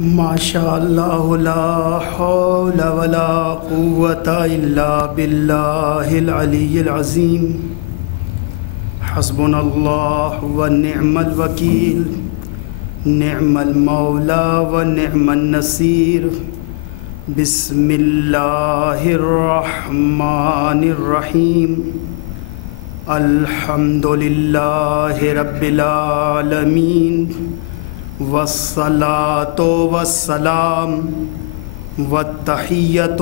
ماشاء اللہ لا حول ولا قوة الا باللہ العلی العظیم حسبنا اللہ ونعم الوکیل نعم المولا ونعم النصیر بسم اللہ الرحمن الرحیم الحمد للہ رب العالمین والصلاة والسلام والتحیۃ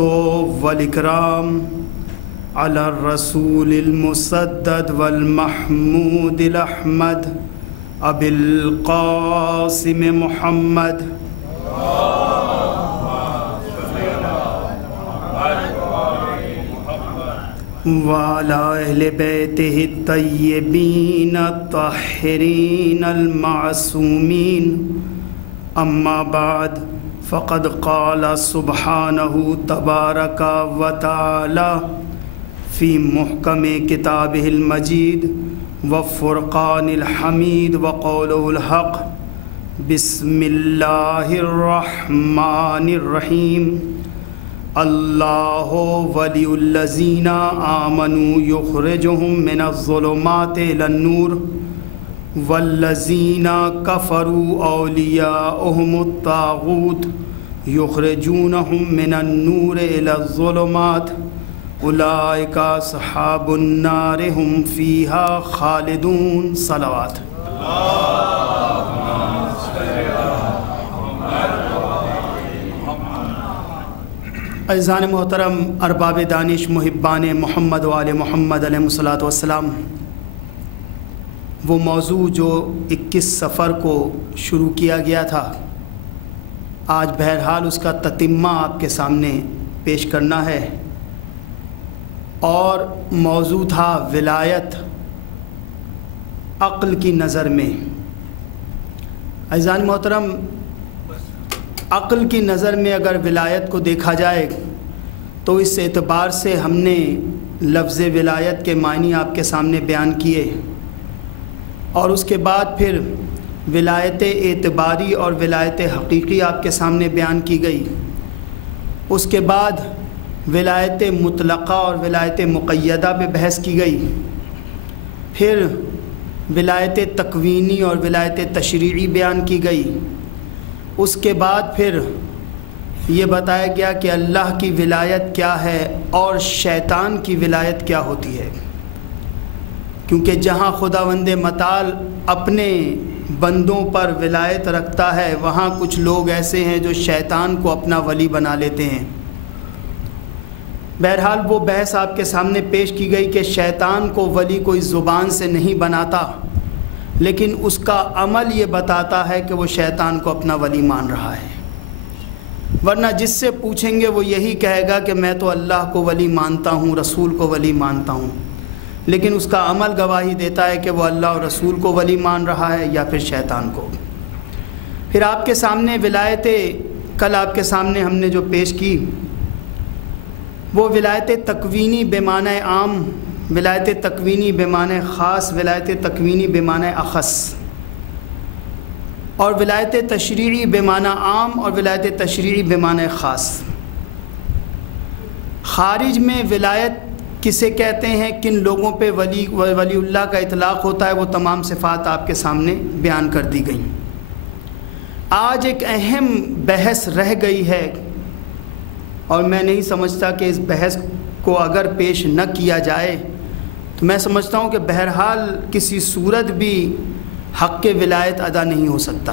والاکرام علی الرسول المسدد والمحمود الاحمد ابی القاسم محمد وعلی اہل بیتہ الطیبین الطاہرین المعصومین اما بعد فقد قال سبحانہ تبارک و تعالی فی محکم کتابہ المجید وفرقان الحمید وقولہ الحق بسم اللہ الرحمن الرحیم اللہ ولی الذین آمنوا یخرجہم من الظلمات الی النور والذین کفروا اولیاؤہم الطاغوت یخرجونہم من النور الی الظلمات اولئک اصحاب النار ہم فیہا خالدون صلوات عزیزان محترم، ارباب دانش، محبان محمد و آل محمد علیہ الصلاۃ والسلام، وہ موضوع جو 21 صفر کو شروع کیا گیا تھا آج بہرحال اس کا تتمہ آپ کے سامنے پیش کرنا ہے، اور موضوع تھا ولایت عقل کی نظر میں۔ عزیزان محترم، عقل کی نظر میں اگر ولایت کو دیکھا جائے تو اس اعتبار سے ہم نے لفظ ولایت کے معنی آپ کے سامنے بیان کیے، اور اس کے بعد پھر ولایت اعتباری اور ولایت حقیقی آپ کے سامنے بیان کی گئی۔ اس کے بعد ولایت مطلقہ اور ولایت مقیدہ پہ بحث کی گئی، پھر ولایت تکوینی اور ولایت تشریعی بیان کی گئی۔ اس کے بعد پھر یہ بتایا گیا کہ اللہ کی ولایت کیا ہے اور شیطان کی ولایت کیا ہوتی ہے، کیونکہ جہاں خداوند متعال اپنے بندوں پر ولایت رکھتا ہے وہاں کچھ لوگ ایسے ہیں جو شیطان کو اپنا ولی بنا لیتے ہیں۔ بہرحال وہ بحث آپ کے سامنے پیش کی گئی کہ شیطان کو ولی کوئی زبان سے نہیں بناتا، لیکن اس کا عمل یہ بتاتا ہے کہ وہ شیطان کو اپنا ولی مان رہا ہے، ورنہ جس سے پوچھیں گے وہ یہی کہے گا کہ میں تو اللہ کو ولی مانتا ہوں، رسول کو ولی مانتا ہوں، لیکن اس کا عمل گواہی دیتا ہے کہ وہ اللہ اور رسول کو ولی مان رہا ہے یا پھر شیطان کو۔ پھر آپ کے سامنے ولایت کل آپ کے سامنے ہم نے جو پیش کی وہ ولایت تکوینی بے معنی عام، ولایت تکوینی بے معنی خاص، ولایت تکوینی بے معنی اخص، اور ولایت تشریعی بے معنی عام اور ولایت تشریعی بے معنی خاص۔ خارج میں ولایت کسے کہتے ہیں، کن لوگوں پہ ولی اللہ کا اطلاق ہوتا ہے، وہ تمام صفات آپ کے سامنے بیان کر دی گئیں۔ آج ایک اہم بحث رہ گئی ہے، اور میں نہیں سمجھتا کہ اس بحث کو اگر پیش نہ کیا جائے تو میں سمجھتا ہوں کہ بہرحال کسی صورت بھی حق ولایت ادا نہیں ہو سکتا،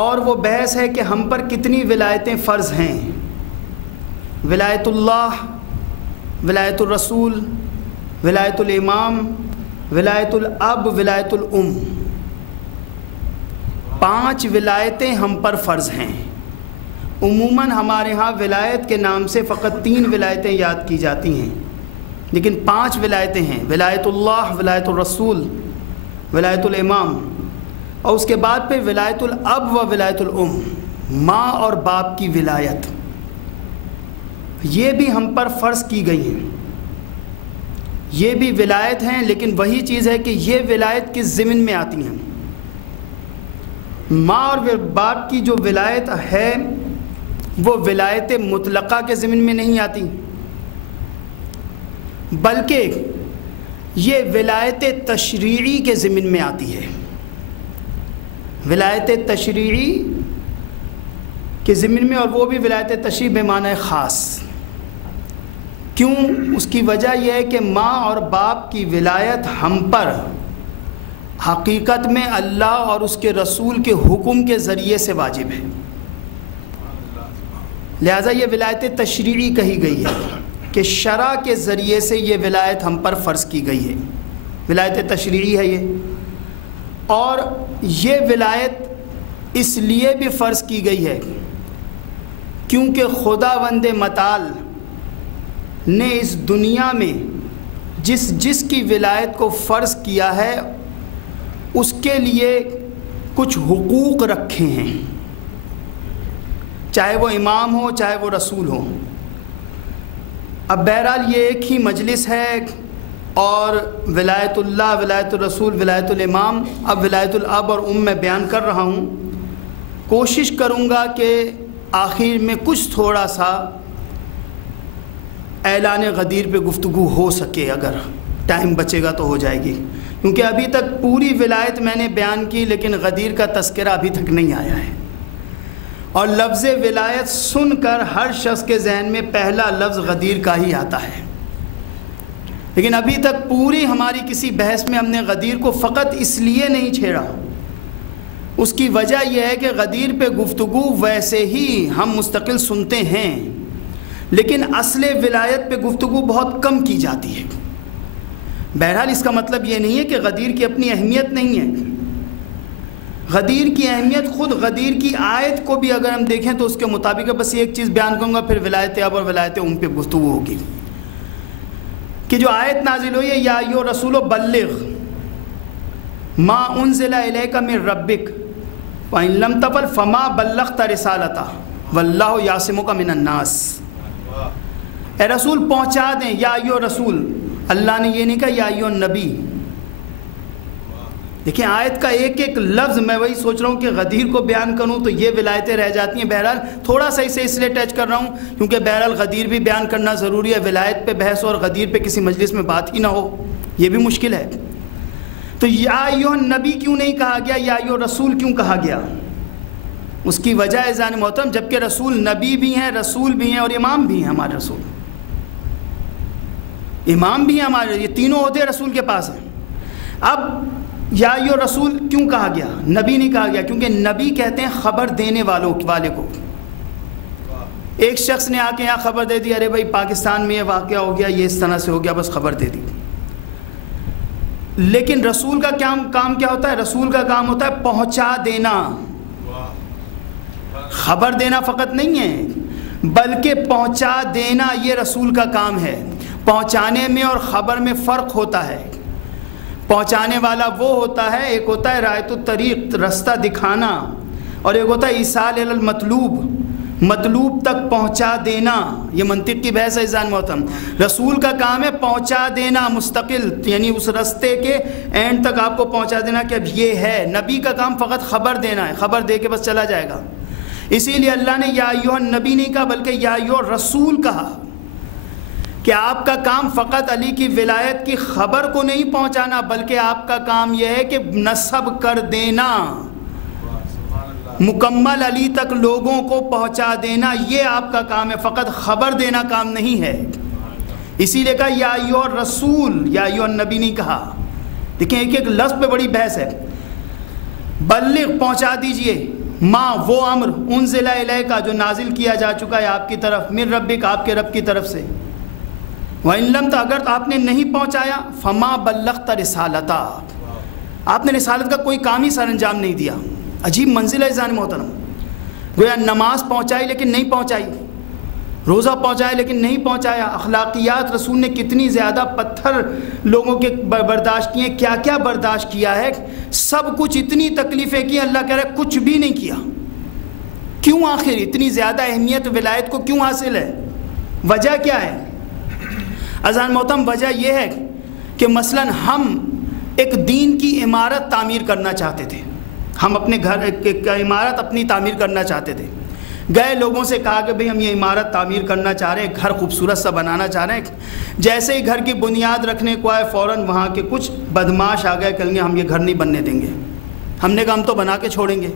اور وہ بحث ہے کہ ہم پر کتنی ولایتیں فرض ہیں۔ ولایت اللہ، ولایت الرسول، ولایت الامام، ولایت الاب، ولایت الام، 5 ولایتیں ہم پر فرض ہیں۔ عموماً ہمارے ہاں ولایت کے نام سے فقط 3 ولایتیں یاد کی جاتی ہیں، لیکن 5 ولایتیں ہیں: ولایت اللہ، ولایت الرسول، ولایت الامام، اور اس کے بعد پھر ولایت الاب و ولایت الام، ماں اور باپ کی ولایت، یہ بھی ہم پر فرض کی گئی ہیں۔ یہ بھی ولایت ہیں، لیکن وہی چیز ہے کہ یہ ولایت کس ضمن میں آتی ہیں؟ ماں اور باپ کی جو ولایت ہے وہ ولایت مطلقہ کے ضمن میں نہیں آتی، بلکہ یہ ولایت تشریعی کے ضمن میں آتی ہے۔ ولایت تشریعی کے ضمن میں، اور وہ بھی ولایت تشریع بے معنی خاص۔ کیوں؟ اس کی وجہ یہ ہے کہ ماں اور باپ کی ولایت ہم پر حقیقت میں اللہ اور اس کے رسول کے حکم کے ذریعے سے واجب ہے، لہذا یہ ولایت تشریعی کہی گئی ہے کہ شرع کے ذریعے سے یہ ولایت ہم پر فرض کی گئی ہے، ولایت تشریعی ہے یہ۔ اور یہ ولایت اس لیے بھی فرض کی گئی ہے کیونکہ خداوند متعال نے اس دنیا میں جس کی ولایت کو فرض کیا ہے اس کے لیے کچھ حقوق رکھے ہیں، چاہے وہ امام ہو چاہے وہ رسول ہو۔ اب بہرحال یہ ایک ہی مجلس ہے اور ولایت اللہ، ولایت الرسول، ولایت الامام، اب ولایت الاب اور میں بیان کر رہا ہوں۔ کوشش کروں گا کہ آخر میں کچھ تھوڑا سا اعلان غدیر پہ گفتگو ہو سکے، اگر ٹائم بچے گا تو ہو جائے گی، کیونکہ ابھی تک پوری ولایت میں نے بیان کی لیکن غدیر کا تذکرہ ابھی تک نہیں آیا ہے، اور لفظ ولایت سن کر ہر شخص کے ذہن میں پہلا لفظ غدیر کا ہی آتا ہے، لیکن ابھی تک پوری ہماری کسی بحث میں ہم نے غدیر کو فقط اس لیے نہیں چھیڑا، اس کی وجہ یہ ہے کہ غدیر پہ گفتگو ویسے ہی ہم مستقل سنتے ہیں، لیکن اصل ولایت پہ گفتگو بہت کم کی جاتی ہے۔ بہرحال اس کا مطلب یہ نہیں ہے کہ غدیر کی اپنی اہمیت نہیں ہے، غدیر کی اہمیت خود غدیر کی آیت کو بھی اگر ہم دیکھیں تو اس کے مطابق ہے۔ بس ایک چیز بیان کروں گا پھر ولایت اب اور ولایت پہ گفتگو ہوگی کہ جو آیت نازل ہوئی ہے یا ایھا الرسول بلغ ما انزل الیک من ربک وان لم تفعل فما بلغت رسالتہ واللہ یعصمک من الناس۔ اے رسول پہنچا دیں، یا ایھا الرسول، اللہ نے یہ نہیں کہا یا ایھا النبی۔ دیکھیں آیت کا ایک ایک لفظ، میں وہی سوچ رہا ہوں کہ غدیر کو بیان کروں تو یہ ولایتیں رہ جاتی ہیں۔ بہرحال تھوڑا سا اسے اس لیے ٹچ کر رہا ہوں کیونکہ بہرحال غدیر بھی بیان کرنا ضروری ہے، ولایت پہ بحث اور غدیر پہ کسی مجلس میں بات ہی نہ ہو، یہ بھی مشکل ہے۔ تو یا ایھا النبی کیوں نہیں کہا گیا، یا ایھا الرسول کیوں کہا گیا؟ اس کی وجہ ہے عزیزان محترم، جبکہ رسول نبی بھی ہیں، رسول بھی ہیں اور امام بھی ہیں، ہمارے رسول امام بھی ہیں ہمارے، یہ تینوں عہدے رسول کے پاس ہیں۔ اب یا ایھا رسول کیوں کہا گیا، نبی نہیں کہا گیا؟ کیونکہ نبی کہتے ہیں خبر دینے والے کو۔ ایک شخص نے آ کے یہاں خبر دے دی، ارے بھائی پاکستان میں یہ واقعہ ہو گیا، یہ اس طرح سے ہو گیا، بس خبر دے دی۔ لیکن رسول کا کام کیا ہوتا ہے؟ رسول کا کام ہوتا ہے پہنچا دینا، خبر دینا فقط نہیں ہے بلکہ پہنچا دینا، یہ رسول کا کام ہے۔ پہنچانے میں اور خبر میں فرق ہوتا ہے۔ پہنچانے والا وہ ہوتا ہے، ایک ہوتا ہے رایت الطریق، رستہ دکھانا، اور ایک ہوتا ہے ایصال الی المطلوب، مطلوب تک پہنچا دینا۔ یہ منطق کی بحث ہے عزیزان محترم۔ رسول کا کام ہے پہنچا دینا مستقل، یعنی اس رستے کے اینڈ تک آپ کو پہنچا دینا کہ اب یہ ہے۔ نبی کا کام فقط خبر دینا ہے، خبر دے کے بس چلا جائے گا۔ اسی لیے اللہ نے یا ایھا النبی نہیں کہا بلکہ یا ایھا الرسول کہا کہ آپ کا کام فقط علی کی ولایت کی خبر کو نہیں پہنچانا بلکہ آپ کا کام یہ ہے کہ نسب کر دینا، مکمل علی تک لوگوں کو پہنچا دینا، یہ آپ کا کام ہے، فقط خبر دینا کام نہیں ہے۔ اسی لیے کہا یا ایھا الرسول، یا ایھا النبی نہیں کہا۔ دیکھیں ایک ایک لفظ پہ بڑی بحث ہے۔ بلغ پہنچا دیجئے، ماں وہ امر انزل الیک جو نازل کیا جا چکا ہے آپ کی طرف، من ربک آپ کے رب کی طرف سے، وَإِن لَمْ تو اگر آپ نے نہیں پہنچایا، فَمَا بَلَّغْتَ رِسَالَتَهُ آپ نے رسالت کا کوئی کام ہی سر انجام نہیں دیا۔ عجیب منزل ہے عزیزان محترم، گویا نماز پہنچائی لیکن نہیں پہنچائی، روزہ پہنچایا لیکن نہیں پہنچایا، اخلاقیات رسول نے کتنی زیادہ پتھر لوگوں کے برداشت کیے، کیا کیا برداشت کیا ہے، سب کچھ اتنی تکلیفیں کی، اللہ کہہ رہا ہے کچھ بھی نہیں کیا۔ کیوں آخر اتنی زیادہ اہمیت ولایت کو کیوں حاصل ہے؟ وجہ کیا ہے عزیزان محترم؟ وجہ یہ ہے کہ مثلا ہم ایک دین کی عمارت تعمیر کرنا چاہتے تھے، ہم اپنے گھر کی عمارت اپنی تعمیر کرنا چاہتے تھے. گئے لوگوں سے کہا کہ بھئی ہم یہ عمارت تعمیر کرنا چاہ رہے ہیں, گھر خوبصورت سا بنانا چاہ رہے ہیں. جیسے ہی گھر کی بنیاد رکھنے کو آئے فوراً وہاں کے کچھ بدماش آ گئے, کہیں گے ہم یہ گھر نہیں بننے دیں گے. ہم نے کہا ہم تو بنا کے چھوڑیں گے.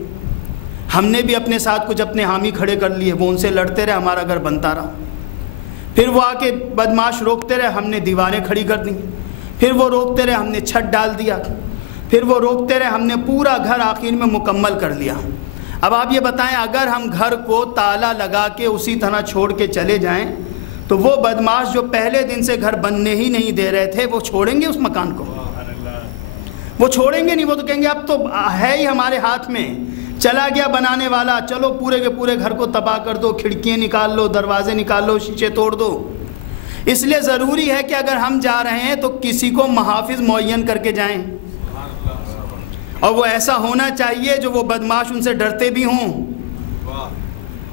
ہم نے بھی اپنے ساتھ کچھ اپنے حامی کھڑے کر لیے, وہ ان سے لڑتے رہے, ہمارا گھر بنتا رہا. پھر وہ آ کے بدماش روکتے رہے, ہم نے دیواریں کھڑی کر دیں. پھر وہ روکتے رہے, ہم نے چھت ڈال دیا. پھر وہ روکتے رہے, ہم نے پورا گھر آخر میں مکمل کر لیا. اب آپ یہ بتائیں, اگر ہم گھر کو تالا لگا کے اسی طرح چھوڑ کے چلے جائیں تو وہ بدماش جو پہلے دن سے گھر بننے ہی نہیں دے رہے تھے, وہ چھوڑیں گے اس مکان کو؟ وہ چھوڑیں گے نہیں. وہ تو کہیں گے اب تو ہے ہی ہمارے ہاتھ میں, چلا گیا بنانے والا, چلو پورے کے پورے گھر کو تباہ کر دو, کھڑکیاں نکال لو, دروازے نکال لو, شیشے توڑ دو. اس لیے ضروری ہے کہ اگر ہم جا رہے ہیں تو کسی کو محافظ معین کر کے جائیں, اور وہ ایسا ہونا چاہیے جو وہ بدماش ان سے ڈرتے بھی ہوں,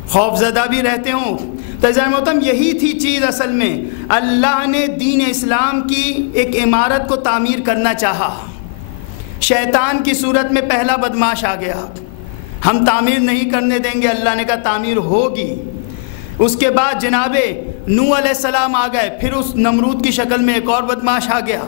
خوف زدہ بھی رہتے ہوں. تو عزیزان محترم, یہی تھی چیز اصل میں. اللہ نے دین اسلام کی ایک عمارت کو تعمیر کرنا چاہا, شیطان کی صورت میں پہلا بدماش آ گیا. ہم تعمیر نہیں کرنے دیں گے, اللہ نے کہا تعمیر ہوگی. اس کے بعد جناب نوح علیہ السلام آ گئے, پھر اس نمرود کی شکل میں ایک اور بدماش آ گیا.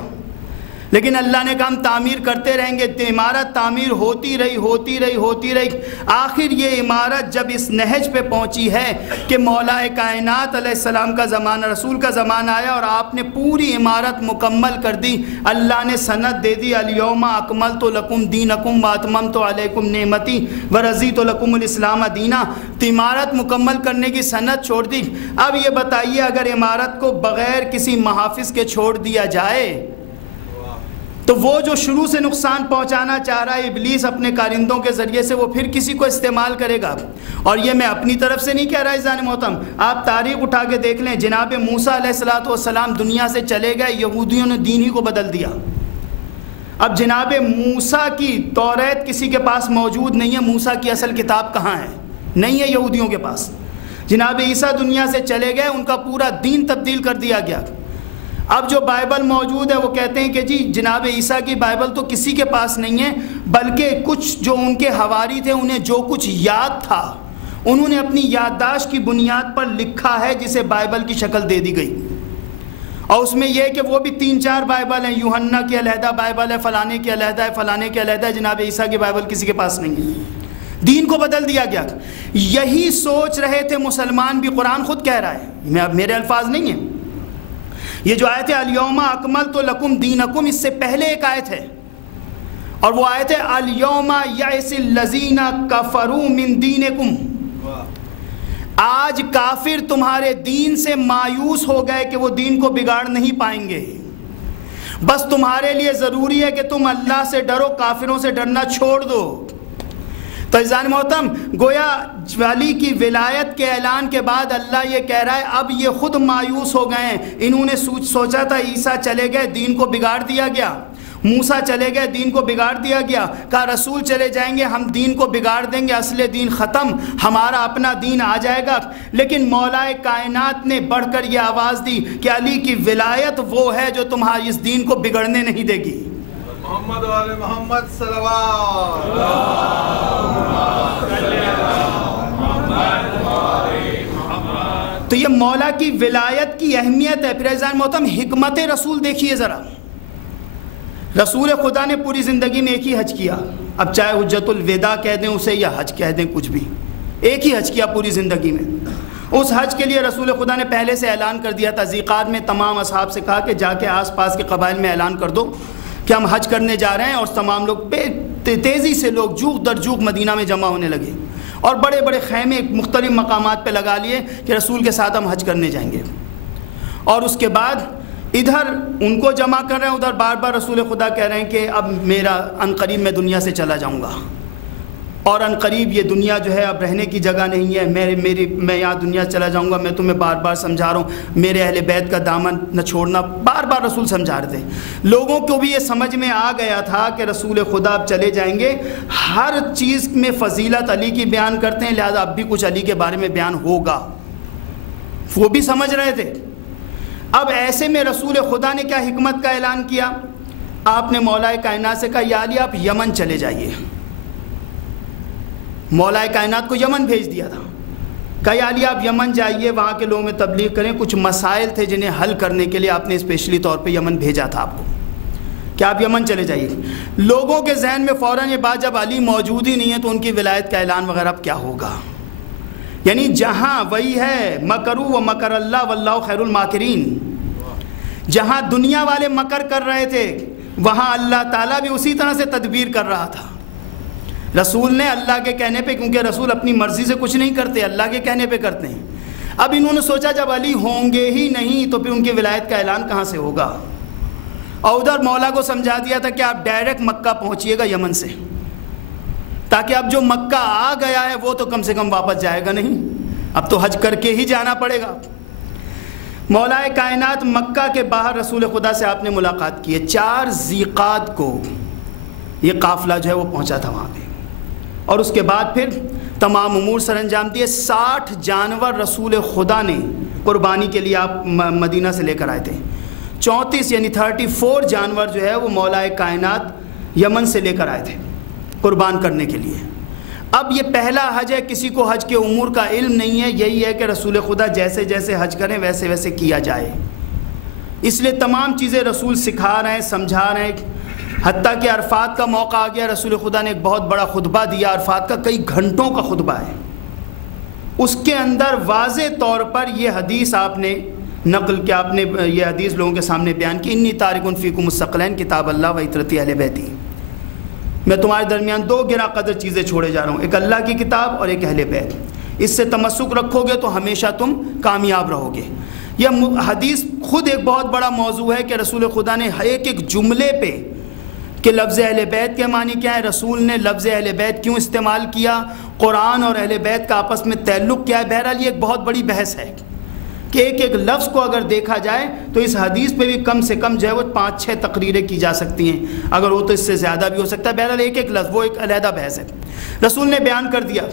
لیکن اللہ نے کہا ہم تعمیر کرتے رہیں گے. عمارت تعمیر ہوتی رہی. آخر یہ عمارت جب اس نہج پہ پہنچی ہے کہ مولا کائنات علیہ السلام کا زمانہ, رسول کا زمانہ آیا اور آپ نے پوری عمارت مکمل کر دی. اللہ نے سند دے دی, الیوم اکملت لکم دینکم واتممت علیکم نعمتی ورضیت لکم الاسلام دینا. تو عمارت مکمل کرنے کی سند چھوڑ دی. اب یہ بتائیے, اگر عمارت کو بغیر کسی محافظ کے چھوڑ دیا جائے تو وہ جو شروع سے نقصان پہنچانا چاہ رہا ہے ابلیس اپنے کارندوں کے ذریعے سے, وہ پھر کسی کو استعمال کرے گا. اور یہ میں اپنی طرف سے نہیں کہہ رہا عزیزان محترم, آپ تاریخ اٹھا کے دیکھ لیں. جناب موسیٰ علیہ السلام دنیا سے چلے گئے, یہودیوں نے دین ہی کو بدل دیا. اب جناب موسیٰ کی توریت کسی کے پاس موجود نہیں ہے, موسیٰ کی اصل کتاب کہاں ہے؟ نہیں ہے یہودیوں کے پاس. جناب عیسیٰ دنیا سے چلے گئے, ان کا پورا دین تبدیل کر دیا گیا. اب جو بائبل موجود ہے وہ کہتے ہیں کہ جی جناب عیسیٰ کی بائبل تو کسی کے پاس نہیں ہے, بلکہ کچھ جو ان کے حواری تھے انہیں جو کچھ یاد تھا انہوں نے اپنی یادداشت کی بنیاد پر لکھا ہے, جسے بائبل کی شکل دے دی گئی. اور اس میں یہ کہ وہ بھی 3-4 بائبل ہیں, یوحنا کی علیحدہ بائبل ہے, فلانے کی علیحدہ ہے, فلانے کی علیحدہ ہے. جناب عیسیٰ کی بائبل کسی کے پاس نہیں ہے. دین کو بدل دیا گیا. یہی سوچ رہے تھے مسلمان بھی. قرآن خود کہہ رہا ہے, اب میرے الفاظ نہیں ہیں. یہ جو آیت ہے الیوم اکملت لکم دینکم, اس سے پہلے ایک آیت ہے, اور وہ آیت ہے الیوم یئس الذین کفروا من دینکم. آج کافر تمہارے دین سے مایوس ہو گئے کہ وہ دین کو بگاڑ نہیں پائیں گے. بس تمہارے لیے ضروری ہے کہ تم اللہ سے ڈرو, کافروں سے ڈرنا چھوڑ دو. تو عزیزان محترم, گویا علی کی ولایت کے اعلان کے بعد اللہ یہ کہہ رہا ہے اب یہ خود مایوس ہو گئے ہیں. انہوں نے سوچا تھا عیسیٰ چلے گئے, دین کو بگاڑ دیا گیا. موسیٰ چلے گئے, دین کو بگاڑ دیا گیا. کہا رسول چلے جائیں گے, ہم دین کو بگاڑ دیں گے, اصل دین ختم, ہمارا اپنا دین آ جائے گا. لیکن مولا کائنات نے بڑھ کر یہ آواز دی کہ علی کی ولایت وہ ہے جو تمہارے اس دین کو بگڑنے نہیں دے گی. محمد والے محمد صلوات. تو یہ مولا کی ولایت کی اہمیت ہے. پھر عزیزان محترم, حکمت رسول دیکھیے ذرا. رسول خدا نے پوری زندگی میں ایک ہی حج کیا. اب چاہے حجت الوداع کہہ دیں اسے یا حج کہہ دیں, کچھ بھی, ایک ہی حج کیا پوری زندگی میں. اس حج کے لیے رسول خدا نے پہلے سے اعلان کر دیا تھا. ذیقعد میں تمام اصحاب سے کہا کہ جا کے آس پاس کے قبائل میں اعلان کر دو کہ ہم حج کرنے جا رہے ہیں. اور تمام لوگ تیزی سے لوگ جوق در جوق مدینہ میں جمع ہونے لگے, اور بڑے بڑے خیمے مختلف مقامات پہ لگا لیے کہ رسول کے ساتھ ہم حج کرنے جائیں گے. اور اس کے بعد ادھر ان کو جمع کر رہے ہیں, ادھر بار بار رسول خدا کہہ رہے ہیں کہ اب میرا عنقریب میں دنیا سے چلا جاؤں گا, اور عنقریب یہ دنیا جو ہے اب رہنے کی جگہ نہیں ہے, میں یہاں دنیا چلا جاؤں گا. میں تمہیں بار بار سمجھا رہا ہوں, میرے اہل بیت کا دامن نہ چھوڑنا. بار بار رسول سمجھا رہے تھے. لوگوں کو بھی یہ سمجھ میں آ گیا تھا کہ رسول خدا اب چلے جائیں گے. ہر چیز میں فضیلت علی کی بیان کرتے ہیں, لہذا اب بھی کچھ علی کے بارے میں بیان ہوگا. وہ بھی سمجھ رہے تھے. اب ایسے میں رسول خدا نے کیا حکمت کا اعلان کیا. آپ نے مولا کائنات سے کہا یا علی آپ یمن چلے جائیے. مولا کائنات کو یمن بھیج دیا تھا، کہا یا علی آپ یمن جائیے، وہاں کے لوگوں میں تبلیغ کریں. کچھ مسائل تھے جنہیں حل کرنے کے لیے آپ نے اسپیشلی طور پہ یمن بھیجا تھا آپ کو کہ آپ یمن چلے جائیے. لوگوں کے ذہن میں فوراً یہ بات، جب علی موجود ہی نہیں ہے تو ان کی ولایت کا اعلان وغیرہ اب کیا ہوگا؟ یعنی جہاں وہی ہے مکروا و مکر اللہ واللہ خیر الماکرین، جہاں دنیا والے مکر کر رہے تھے وہاں اللہ تعالیٰ بھی اسی طرح سے تدبیر کر رہا تھا. رسول نے اللہ کے کہنے پہ، کیونکہ رسول اپنی مرضی سے کچھ نہیں کرتے، اللہ کے کہنے پہ کرتے ہیں. اب انہوں نے سوچا جب علی ہوں گے ہی نہیں تو پھر ان کی ولایت کا اعلان کہاں سے ہوگا؟ اور ادھر مولا کو سمجھا دیا تھا کہ آپ ڈائریکٹ مکہ پہنچیے گا یمن سے، تاکہ اب جو مکہ آ گیا ہے وہ تو کم سے کم واپس جائے گا نہیں، اب تو حج کر کے ہی جانا پڑے گا. مولا کائنات مکہ کے باہر رسول خدا سے آپ نے ملاقات کی ہے. 4 ذیقعد کو یہ قافلہ جو ہے وہ پہنچا تھا وہاں پہ، اور اس کے بعد پھر تمام امور سر انجام دیے. 60 جانور رسول خدا نے قربانی کے لیے آپ مدینہ سے لے کر آئے تھے. 34 یعنی 34 جانور جو ہے وہ مولا کائنات یمن سے لے کر آئے تھے قربان کرنے کے لیے. اب یہ پہلا حج ہے، کسی کو حج کے امور کا علم نہیں ہے، یہی ہے کہ رسول خدا جیسے جیسے حج کریں ویسے ویسے کیا جائے. اس لیے تمام چیزیں رسول سکھا رہے ہیں، سمجھا رہے ہیں. حتیٰ کہ عرفات کا موقع آ گیا، رسول خدا نے ایک بہت بڑا خطبہ دیا، عرفات کا کئی گھنٹوں کا خطبہ ہے. اس کے اندر واضح طور پر یہ حدیث آپ نے نقل کیا، آپ نے یہ حدیث لوگوں کے سامنے بیان کی، انی تارک فیکم الثقلین کتاب اللہ و عترتی اہل بیتی. میں تمہارے درمیان 2 گراں قدر چیزیں چھوڑے جا رہا ہوں، ایک اللہ کی کتاب اور ایک اہل بیت. اس سے تمسک رکھو گے تو ہمیشہ تم کامیاب رہو گے. یہ حدیث خود ایک بہت بڑا موضوع ہے کہ رسول خدا نے ایک ایک جملے پہ کہ لفظ اہل بیت کے معنی کیا ہے، رسول نے لفظ اہل بیت کیوں استعمال کیا، قرآن اور اہل بیت کا آپس میں تعلق کیا ہے. بہرحال یہ ایک بہت بڑی بحث ہے کہ ایک ایک لفظ کو اگر دیکھا جائے تو اس حدیث پہ بھی کم سے کم جو ہے وہ 5-6 تقریریں کی جا سکتی ہیں، اگر وہ تو اس سے زیادہ بھی ہو سکتا ہے. بہرحال ایک ایک لفظ وہ ایک علیحدہ بحث ہے. رسول نے بیان کر دیا.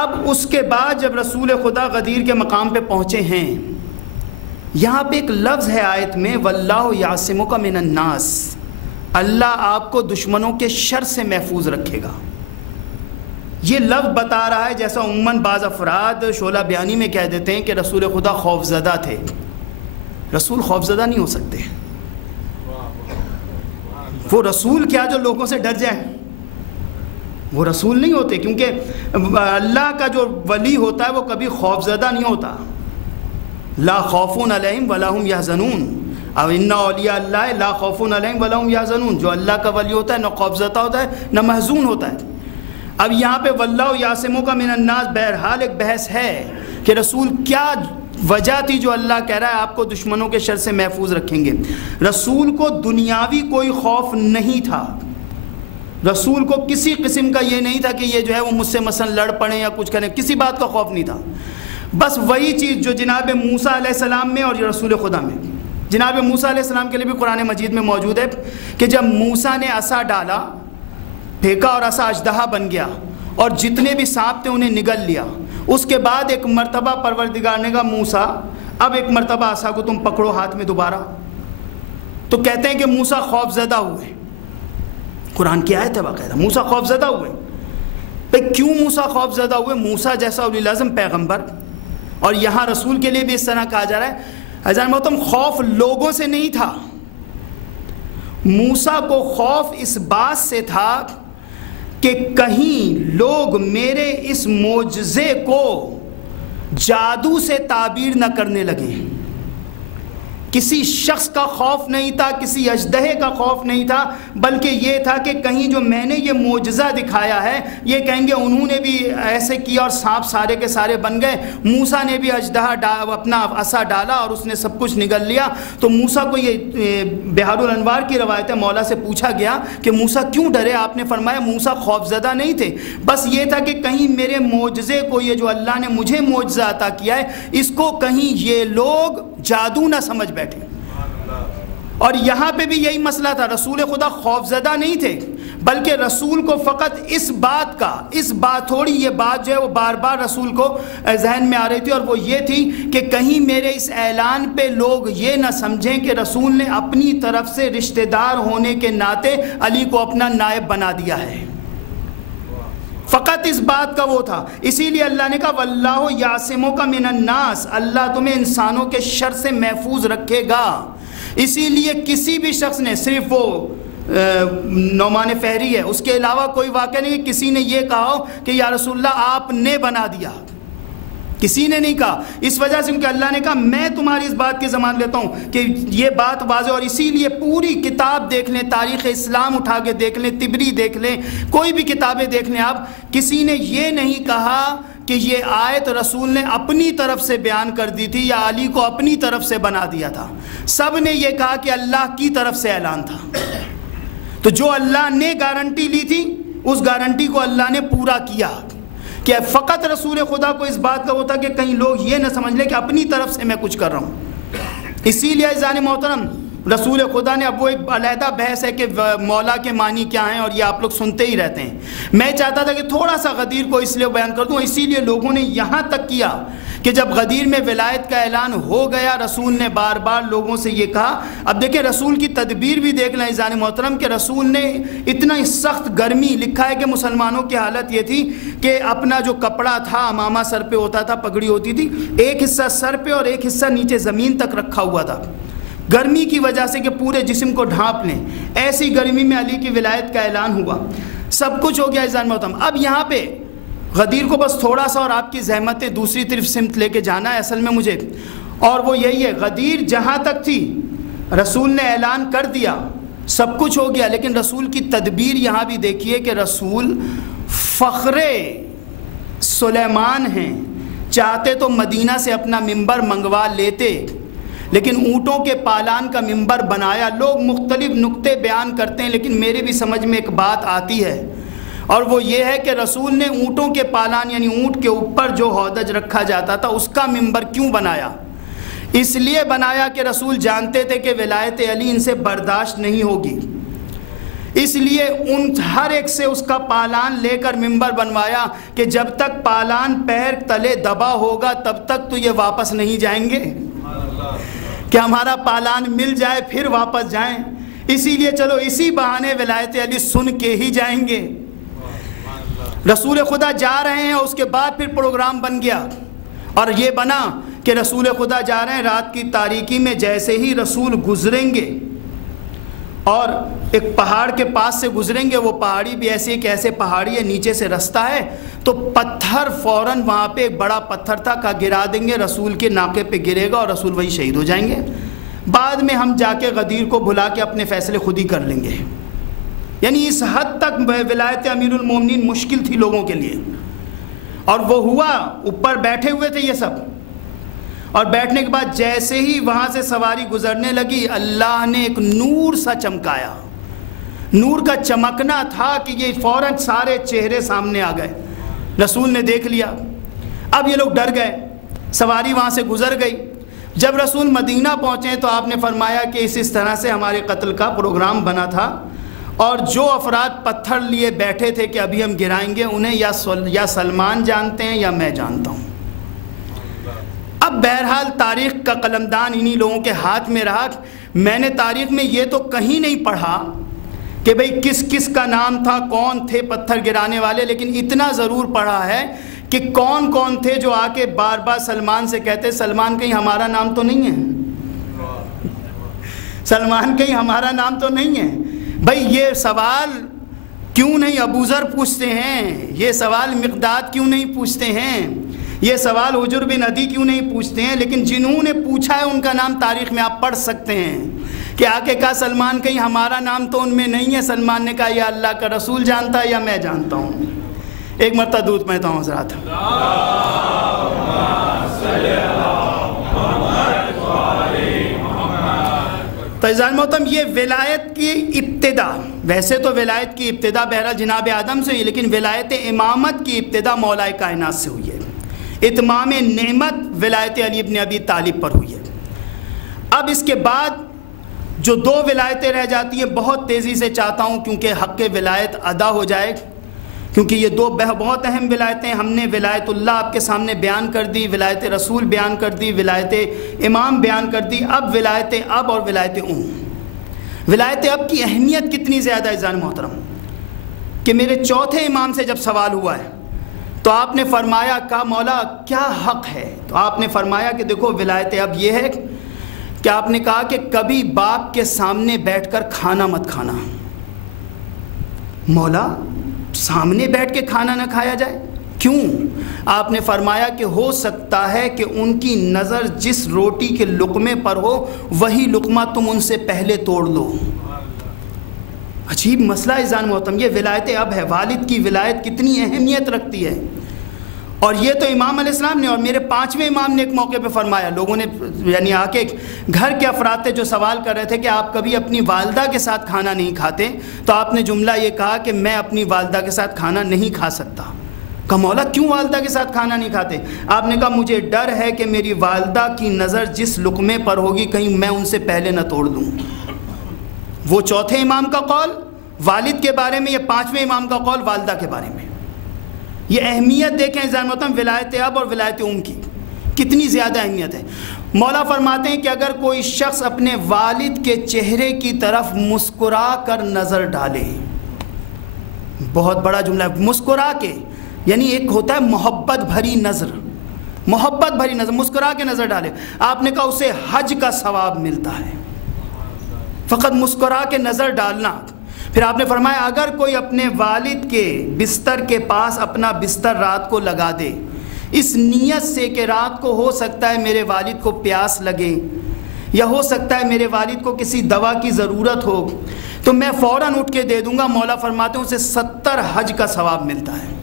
اب اس کے بعد جب رسول خدا غدیر کے مقام پہ پہنچے ہیں، یہاں پہ ایک لفظ ہے آیت میں، واللہ یعصمک من الناس، اللہ آپ کو دشمنوں کے شر سے محفوظ رکھے گا. یہ لفظ بتا رہا ہے، جیسا عموماً بعض افراد شعلہ بیانی میں کہہ دیتے ہیں کہ رسول خدا خوفزدہ تھے. رسول خوفزدہ نہیں ہو سکتے. وہ رسول کیا جو لوگوں سے ڈر جائے، وہ رسول نہیں ہوتے. کیونکہ اللہ کا جو ولی ہوتا ہے وہ کبھی خوفزدہ نہیں ہوتا. لا خوف علیہم ولا هم یحزنون، او ان اولیاء اللہ لا خوف علیہم ولا هم یحزنون. جو اللہ کا ولی ہوتا ہے نہ خوفزدہ ہوتا ہے نہ محزون ہوتا ہے. اب یہاں پہ واللہ یعصمک من الناس، بہرحال ایک بحث ہے کہ رسول کیا وجہ تھی جو اللہ کہہ رہا ہے آپ کو دشمنوں کے شر سے محفوظ رکھیں گے. رسول کو دنیاوی کوئی خوف نہیں تھا. رسول کو کسی قسم کا یہ نہیں تھا کہ یہ جو ہے وہ مجھ سے مثلا لڑ پڑیں یا کچھ کریں، کسی بات کا خوف نہیں تھا. بس وہی چیز جو جناب موسیٰ علیہ السلام میں اور رسول خدا میں، جناب موسیٰ علیہ السلام کے لیے بھی قرآن مجید میں موجود ہے کہ جب موسیٰ نے عصا ڈالا، پھینکا اور عصا اژدہا بن گیا اور جتنے بھی سانپ تھے انہیں نگل لیا. اس کے بعد ایک مرتبہ پروردگار نے کہا موسیٰ اب ایک مرتبہ عصا کو تم پکڑو ہاتھ میں دوبارہ. تو کہتے ہیں کہ موسیٰ خوف زدہ ہوئے. قرآن کی آیت ہے باقاعدہ، موسیٰ خوف زدہ ہوئے. بھئی کیوں موسیٰ خوف زدہ ہوئے؟ موسیٰ جیسا اولی العزم پیغمبر، اور یہاں رسول کے لیے بھی اس طرح کہا جا رہا ہے. عزیزان محترم، خوف لوگوں سے نہیں تھا. موسیٰ کو خوف اس بات سے تھا کہ کہیں لوگ میرے اس معجزے کو جادو سے تعبیر نہ کرنے لگیں. کسی شخص کا خوف نہیں تھا، کسی اژدہے کا خوف نہیں تھا، بلکہ یہ تھا کہ کہیں جو میں نے یہ معجزہ دکھایا ہے یہ کہیں گے انہوں نے بھی ایسے کیا اور سانپ سارے کے سارے بن گئے. موسیٰ نے بھی اژدہا اپنا عصا ڈالا اور اس نے سب کچھ نگل لیا. تو موسیٰ کو یہ بہار الانوار کی روایت ہے، مولا سے پوچھا گیا کہ موسیٰ کیوں ڈرے؟ آپ نے فرمایا موسیٰ خوف زدہ نہیں تھے، بس یہ تھا کہ کہیں میرے معجزے کو، یہ جو اللہ نے مجھے معجزہ عطا کیا ہے، اس کو کہیں یہ لوگ جادو نہ سمجھ بیٹھے. اور یہاں پہ بھی یہی مسئلہ تھا. رسول خدا خوفزدہ نہیں تھے، بلکہ رسول کو فقط اس بات تھوڑی، یہ بات جو ہے وہ بار بار رسول کو ذہن میں آ رہی تھی، اور وہ یہ تھی کہ کہیں میرے اس اعلان پہ لوگ یہ نہ سمجھیں کہ رسول نے اپنی طرف سے رشتہ دار ہونے کے ناطے علی کو اپنا نائب بنا دیا ہے. فقط فقط اس بات کا وہ تھا. اسی لیے اللہ نے کہا واللہ یعصمک من الناس، اللہ تمہیں انسانوں کے شر سے محفوظ رکھے گا. اسی لیے کسی بھی شخص نے، صرف وہ نعمان فہری ہے، اس کے علاوہ کوئی واقعہ نہیں کہ کسی نے یہ کہا ہو کہ یا رسول اللہ آپ نے بنا دیا. کسی نے نہیں کہا. اس وجہ سے کہ اللہ نے کہا میں تمہاری اس بات کی ضمانت لیتا ہوں کہ یہ بات واضح. اور اسی لیے پوری کتاب دیکھ لیں، تاریخ اسلام اٹھا کے دیکھ لیں، طبری دیکھ لیں، کوئی بھی کتابیں دیکھ لیں آپ، کسی نے یہ نہیں کہا کہ یہ آیت رسول نے اپنی طرف سے بیان کر دی تھی یا علی کو اپنی طرف سے بنا دیا تھا. سب نے یہ کہا کہ اللہ کی طرف سے اعلان تھا. تو جو اللہ نے گارنٹی لی تھی اس گارنٹی کو اللہ نے پورا کیا. کہ فقط رسول خدا کو اس بات کا ہوتا کہ کہیں لوگ یہ نہ سمجھ لیں کہ اپنی طرف سے میں کچھ کر رہا ہوں. اسی لیے عزیزان محترم رسول خدا نے، اب وہ ایک علیحدہ بحث ہے کہ مولا کے معنی کیا ہیں اور یہ آپ لوگ سنتے ہی رہتے ہیں. میں چاہتا تھا کہ تھوڑا سا غدیر کو اس لیے بیان کر دوں، اسی لیے لوگوں نے یہاں تک کیا کہ جب غدیر میں ولایت کا اعلان ہو گیا رسول نے بار بار لوگوں سے یہ کہا. اب دیکھیں رسول کی تدبیر بھی دیکھ لیں عزیزان محترم کہ رسول نے اتنا سخت گرمی، لکھا ہے کہ مسلمانوں کی حالت یہ تھی کہ اپنا جو کپڑا تھا امامہ سر پہ ہوتا تھا، پگڑی ہوتی تھی، ایک حصہ سر پہ اور ایک حصہ نیچے زمین تک رکھا ہوا تھا، گرمی کی وجہ سے کہ پورے جسم کو ڈھانپ لیں. ایسی گرمی میں علی کی ولایت کا اعلان ہوا، سب کچھ ہو گیا عزیزان محترم. اب یہاں پہ غدیر کو بس تھوڑا سا اور آپ کی زحمتیں دوسری طرف سمت لے کے جانا ہے اصل میں مجھے، اور وہ یہی ہے غدیر جہاں تک تھی رسول نے اعلان کر دیا، سب کچھ ہو گیا، لیکن رسول کی تدبیر یہاں بھی دیکھیے کہ رسول فخر سلیمان ہیں، چاہتے تو مدینہ سے اپنا منبر منگوا لیتے لیکن اونٹوں کے پالان کا منبر بنایا. لوگ مختلف نقطے بیان کرتے ہیں لیکن میرے بھی سمجھ میں ایک بات آتی ہے اور وہ یہ ہے کہ رسول نے اونٹوں کے پالان یعنی اونٹ کے اوپر جو ہودج رکھا جاتا تھا اس کا منبر کیوں بنایا؟ اس لیے بنایا کہ رسول جانتے تھے کہ ولایت علی ان سے برداشت نہیں ہوگی، اس لیے ان ہر ایک سے اس کا پالان لے کر منبر بنوایا کہ جب تک پالان پیر تلے دبا ہوگا تب تک تو یہ واپس نہیں جائیں گے کہ ہمارا پالان مل جائے پھر واپس جائیں. اسی لیے چلو اسی بہانے ولایت علی سن کے ہی جائیں گے. رسول خدا جا رہے ہیں، اس کے بعد پھر پروگرام بن گیا اور یہ بنا کہ رسول خدا جا رہے ہیں رات کی تاریکی میں. جیسے ہی رسول گزریں گے اور ایک پہاڑ کے پاس سے گزریں گے، وہ پہاڑی بھی ایسی کہ ایسے پہاڑی ہے نیچے سے رستہ ہے، تو پتھر فوراً وہاں پہ ایک بڑا پتھر تھا کا گرا دیں گے، رسول کے ناقے پہ گرے گا اور رسول وہی شہید ہو جائیں گے. بعد میں ہم جا کے غدیر کو بھلا کے اپنے فیصلے خود ہی کر لیں گے. یعنی اس حد تک ولایت امیر المومنین مشکل تھی لوگوں کے لیے، اور وہ ہوا. اوپر بیٹھے ہوئے تھے یہ سب، اور بیٹھنے کے بعد جیسے ہی وہاں سے سواری گزرنے لگی اللہ نے ایک نور سا چمکایا. نور کا چمکنا تھا کہ یہ فوراً سارے چہرے سامنے آ گئے. رسول نے دیکھ لیا. اب یہ لوگ ڈر گئے، سواری وہاں سے گزر گئی. جب رسول مدینہ پہنچے تو آپ نے فرمایا کہ اس طرح سے ہمارے قتل کا پروگرام بنا تھا، اور جو افراد پتھر لیے بیٹھے تھے کہ ابھی ہم گرائیں گے انہیں یا سلمان جانتے ہیں یا میں جانتا ہوں. اب بہرحال تاریخ کا قلمدان انہی لوگوں کے ہاتھ میں رہا. میں نے تاریخ میں یہ تو کہیں نہیں پڑھا کہ بھئی کس کس کا نام تھا، کون تھے پتھر گرانے والے، لیکن اتنا ضرور پڑھا ہے کہ کون کون تھے جو آ کے بار بار سلمان سے کہتے سلمان کہیں ہمارا نام تو نہیں ہے، سلمان کہیں ہمارا نام تو نہیں ہے. بھئی یہ سوال کیوں نہیں ابو ذر پوچھتے ہیں، یہ سوال مقداد کیوں نہیں پوچھتے ہیں، یہ سوال حجر بن عدی کیوں نہیں پوچھتے ہیں؟ لیکن جنہوں نے پوچھا ہے ان کا نام تاریخ میں آپ پڑھ سکتے ہیں کہ آ کے کہا سلمان کہیں ہمارا نام تو ان میں نہیں ہے. سلمان نے کہا یا اللہ کا رسول جانتا ہے یا میں جانتا ہوں. ایک مرتبہ دودھ پہنتا ہوں حضرات. تو عزیزان محترم یہ ولایت کی ابتدا، ویسے تو ولایت کی ابتدا بہرحال جناب آدم سے ہوئی، لیکن ولایت امامت کی ابتدا مولا کائنات سے ہوئی ہے. اتمام نعمت ولایت علی ابن ابی طالب پر ہوئی ہے. اب اس کے بعد جو دو ولایتیں رہ جاتی ہیں بہت تیزی سے چاہتا ہوں کیونکہ حق ولایت ادا ہو جائے، کیونکہ یہ دو بہت اہم ولایتیں. ہم نے ولایت اللہ آپ کے سامنے بیان کر دی، ولایت رسول بیان کر دی، ولایت امام بیان کر دی. اب ولایت اب اور ولایت ولایت اب کی اہمیت کتنی زیادہ ہے عزیزان محترم کہ میرے چوتھے امام سے جب سوال ہوا ہے تو آپ نے فرمایا کہا مولا کیا حق ہے؟ تو آپ نے فرمایا کہ دیکھو ولایت اب یہ ہے کہ آپ نے کہا کہ کبھی باپ کے سامنے بیٹھ کر کھانا مت کھانا۔ مولا سامنے بیٹھ کے کھانا نہ کھایا جائے، کیوں؟ آپ نے فرمایا کہ ہو سکتا ہے کہ ان کی نظر جس روٹی کے لقمے پر ہو وہی لقمہ تم ان سے پہلے توڑ لو۔ عجیب مسئلہ ہے عزیزان محترم، یہ ولایت اب ہے، والد کی ولایت کتنی اہمیت رکھتی ہے۔ اور یہ تو امام علیہ السلام نے، اور میرے 5ویں امام نے ایک موقع پہ فرمایا، لوگوں نے یعنی آ کے گھر کے افراد تھے جو سوال کر رہے تھے کہ آپ کبھی اپنی والدہ کے ساتھ کھانا نہیں کھاتے، تو آپ نے جملہ یہ کہا کہ میں اپنی والدہ کے ساتھ کھانا نہیں کھا سکتا۔ کہا مولا کیوں والدہ کے ساتھ کھانا نہیں کھاتے؟ آپ نے کہا مجھے ڈر ہے کہ میری والدہ کی نظر جس لقمے پر ہوگی کہیں میں ان سے پہلے نہ توڑ دوں۔ وہ 4تھے امام کا قول والد کے بارے میں، یہ 5ویں امام کا قول والدہ کے بارے میں۔ یہ اہمیت دیکھیں عزیزان محترم ولایت اب اور ولایت کی کتنی زیادہ اہمیت ہے۔ مولا فرماتے ہیں کہ اگر کوئی شخص اپنے والد کے چہرے کی طرف مسکرا کر نظر ڈالے، بہت بڑا جملہ ہے، مسکرا کے، یعنی ایک ہوتا ہے محبت بھری نظر، محبت بھری نظر، مسکرا کے نظر ڈالے، آپ نے کہا اسے حج کا ثواب ملتا ہے، فقط مسکرا کے نظر ڈالنا۔ پھر آپ نے فرمایا اگر کوئی اپنے والد کے بستر کے پاس اپنا بستر رات کو لگا دے اس نیت سے کہ رات کو ہو سکتا ہے میرے والد کو پیاس لگے یا ہو سکتا ہے میرے والد کو کسی دوا کی ضرورت ہو تو میں فوراً اٹھ کے دے دوں گا، مولا فرماتے ہیں اسے 70 حج کا ثواب ملتا ہے۔